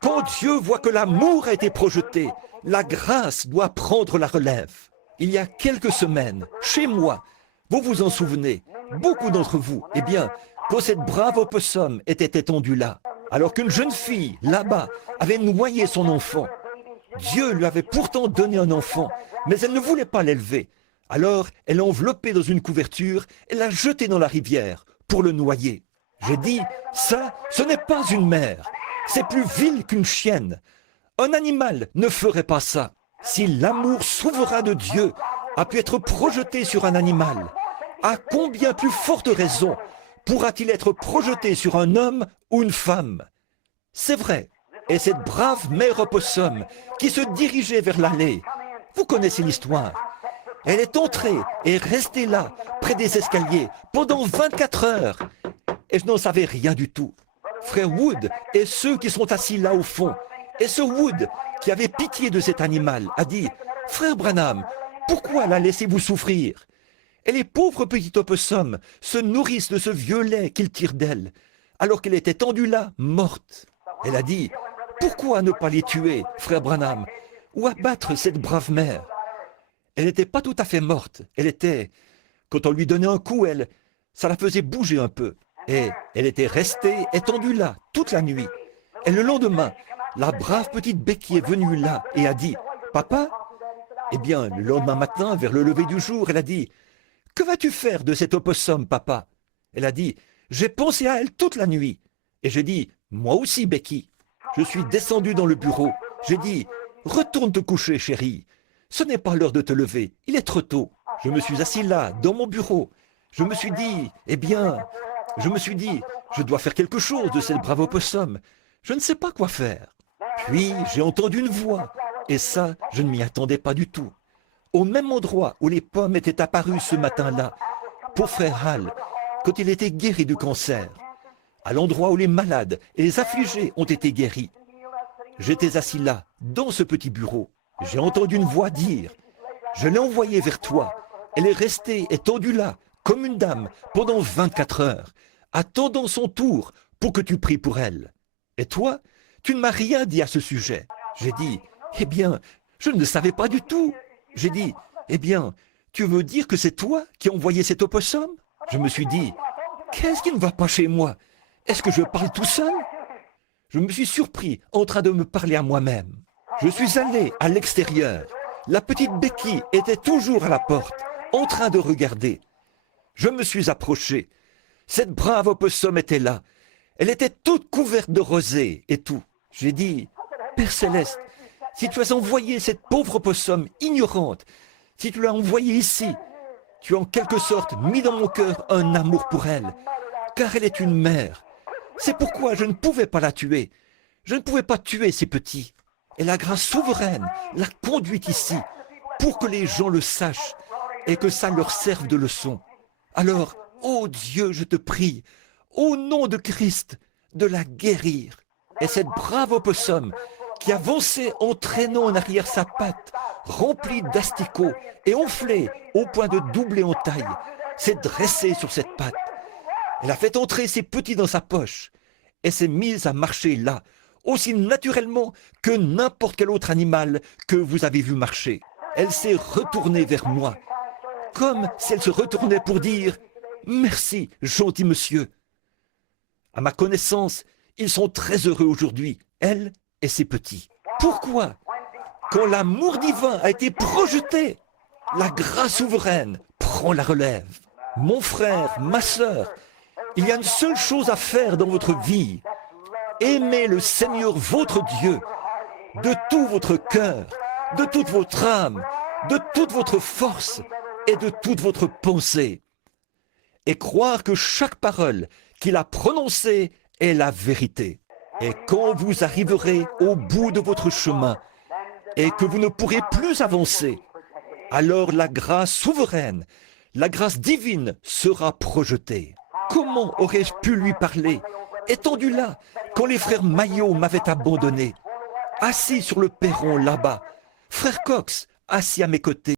quand Dieu voit que l'amour a été projeté, la grâce doit prendre la relève. Il y a quelques semaines, chez moi, vous vous en souvenez, beaucoup d'entre vous, eh bien, quand cette brave opossum était étendue là, alors qu'une jeune fille, là-bas, avait noyé son enfant. Dieu lui avait pourtant donné un enfant, mais elle ne voulait pas l'élever. Alors, elle l'a enveloppé dans une couverture et l'a jeté dans la rivière pour le noyer. J'ai dit, ça, ce n'est pas une mère. C'est plus vil qu'une chienne. Un animal ne ferait pas ça. Si l'amour souverain de Dieu a pu être projeté sur un animal, à combien plus forte raison pourra-t-il être projeté sur un homme ou une femme? C'est vrai. Et cette brave mère opossum qui se dirigeait vers l'allée, vous connaissez l'histoire. Elle est entrée et restée là, près des escaliers, pendant 24 heures. Et je n'en savais rien du tout. Frère Wood et ceux qui sont assis là au fond, et ce Wood qui avait pitié de cet animal, a dit « Frère Branham, pourquoi la laissez-vous souffrir ?» Et les pauvres petits opossums se nourrissent de ce vieux lait qu'ils tirent d'elle, alors qu'elle était tendue là, morte. Elle a dit « Pourquoi ne pas les tuer, frère Branham, ou abattre cette brave mère ?» Elle n'était pas tout à fait morte, elle était... Quand on lui donnait un coup, ça la faisait bouger un peu. Et elle était restée étendue là, toute la nuit. Et le lendemain, la brave petite Becky est venue là et a dit « Papa ?» Eh bien, le lendemain matin, vers le lever du jour, elle a dit « Que vas-tu faire de cet opossum, papa ?» Elle a dit « J'ai pensé à elle toute la nuit. » Et j'ai dit « Moi aussi, Becky. » Je suis descendu dans le bureau. J'ai dit « Retourne te coucher, chérie. Ce n'est pas l'heure de te lever, il est trop tôt. » Je me suis assis là, dans mon bureau. Je me suis dit « Eh bien... » Je me suis dit « Je dois faire quelque chose de cette brave opossum. Je ne sais pas quoi faire. » Puis j'ai entendu une voix. Et ça, je ne m'y attendais pas du tout. Au même endroit où les pommes étaient apparues ce matin-là, pour frère Hal, quand il était guéri du cancer. À l'endroit où les malades et les affligés ont été guéris. J'étais assis là, dans ce petit bureau. J'ai entendu une voix dire « Je l'ai envoyée vers toi. Elle est restée étendue là, comme une dame, pendant 24 heures, attendant son tour pour que tu pries pour elle. Et toi, tu ne m'as rien dit à ce sujet. » J'ai dit « Eh bien, je ne le savais pas du tout. » J'ai dit « Eh bien, tu veux dire que c'est toi qui as envoyé cet opossum ?» Je me suis dit « Qu'est-ce qui ne va pas chez moi? Est-ce que je parle tout seul ?» Je me suis surpris en train de me parler à moi-même. Je suis allé à l'extérieur. La petite Becky était toujours à la porte, en train de regarder. Je me suis approché. Cette brave opossum était là. Elle était toute couverte de rosée et tout. J'ai dit, Père Céleste, si tu as envoyé cette pauvre opossum ignorante, si tu l'as envoyée ici, tu as en quelque sorte mis dans mon cœur un amour pour elle, car elle est une mère. C'est pourquoi je ne pouvais pas la tuer. Je ne pouvais pas tuer ces petits. Et la grâce souveraine l'a conduite ici, pour que les gens le sachent et que ça leur serve de leçon. Alors, ô Dieu, je te prie, au nom de Christ, de la guérir. Et cette brave opossum qui avançait en traînant en arrière sa patte, remplie d'asticots et enflée au point de doubler en taille, s'est dressée sur cette patte. Elle a fait entrer ses petits dans sa poche et s'est mise à marcher là, aussi naturellement que n'importe quel autre animal que vous avez vu marcher. Elle s'est retournée vers moi, comme si elle se retournait pour dire « Merci, gentil monsieur ». À ma connaissance, ils sont très heureux aujourd'hui, elle et ses petits. Pourquoi? Quand l'amour divin a été projeté, la grâce souveraine prend la relève. Mon frère, ma sœur, il y a une seule chose à faire dans votre vie. Aimez le Seigneur votre Dieu de tout votre cœur, de toute votre âme, de toute votre force et de toute votre pensée. Et croire que chaque parole qu'il a prononcée est la vérité. Et quand vous arriverez au bout de votre chemin et que vous ne pourrez plus avancer, alors la grâce souveraine, la grâce divine sera projetée. Comment aurais-je pu lui parler, étendu là, quand les frères Maillot m'avaient abandonné, assis sur le perron là-bas, frère Cox assis à mes côtés.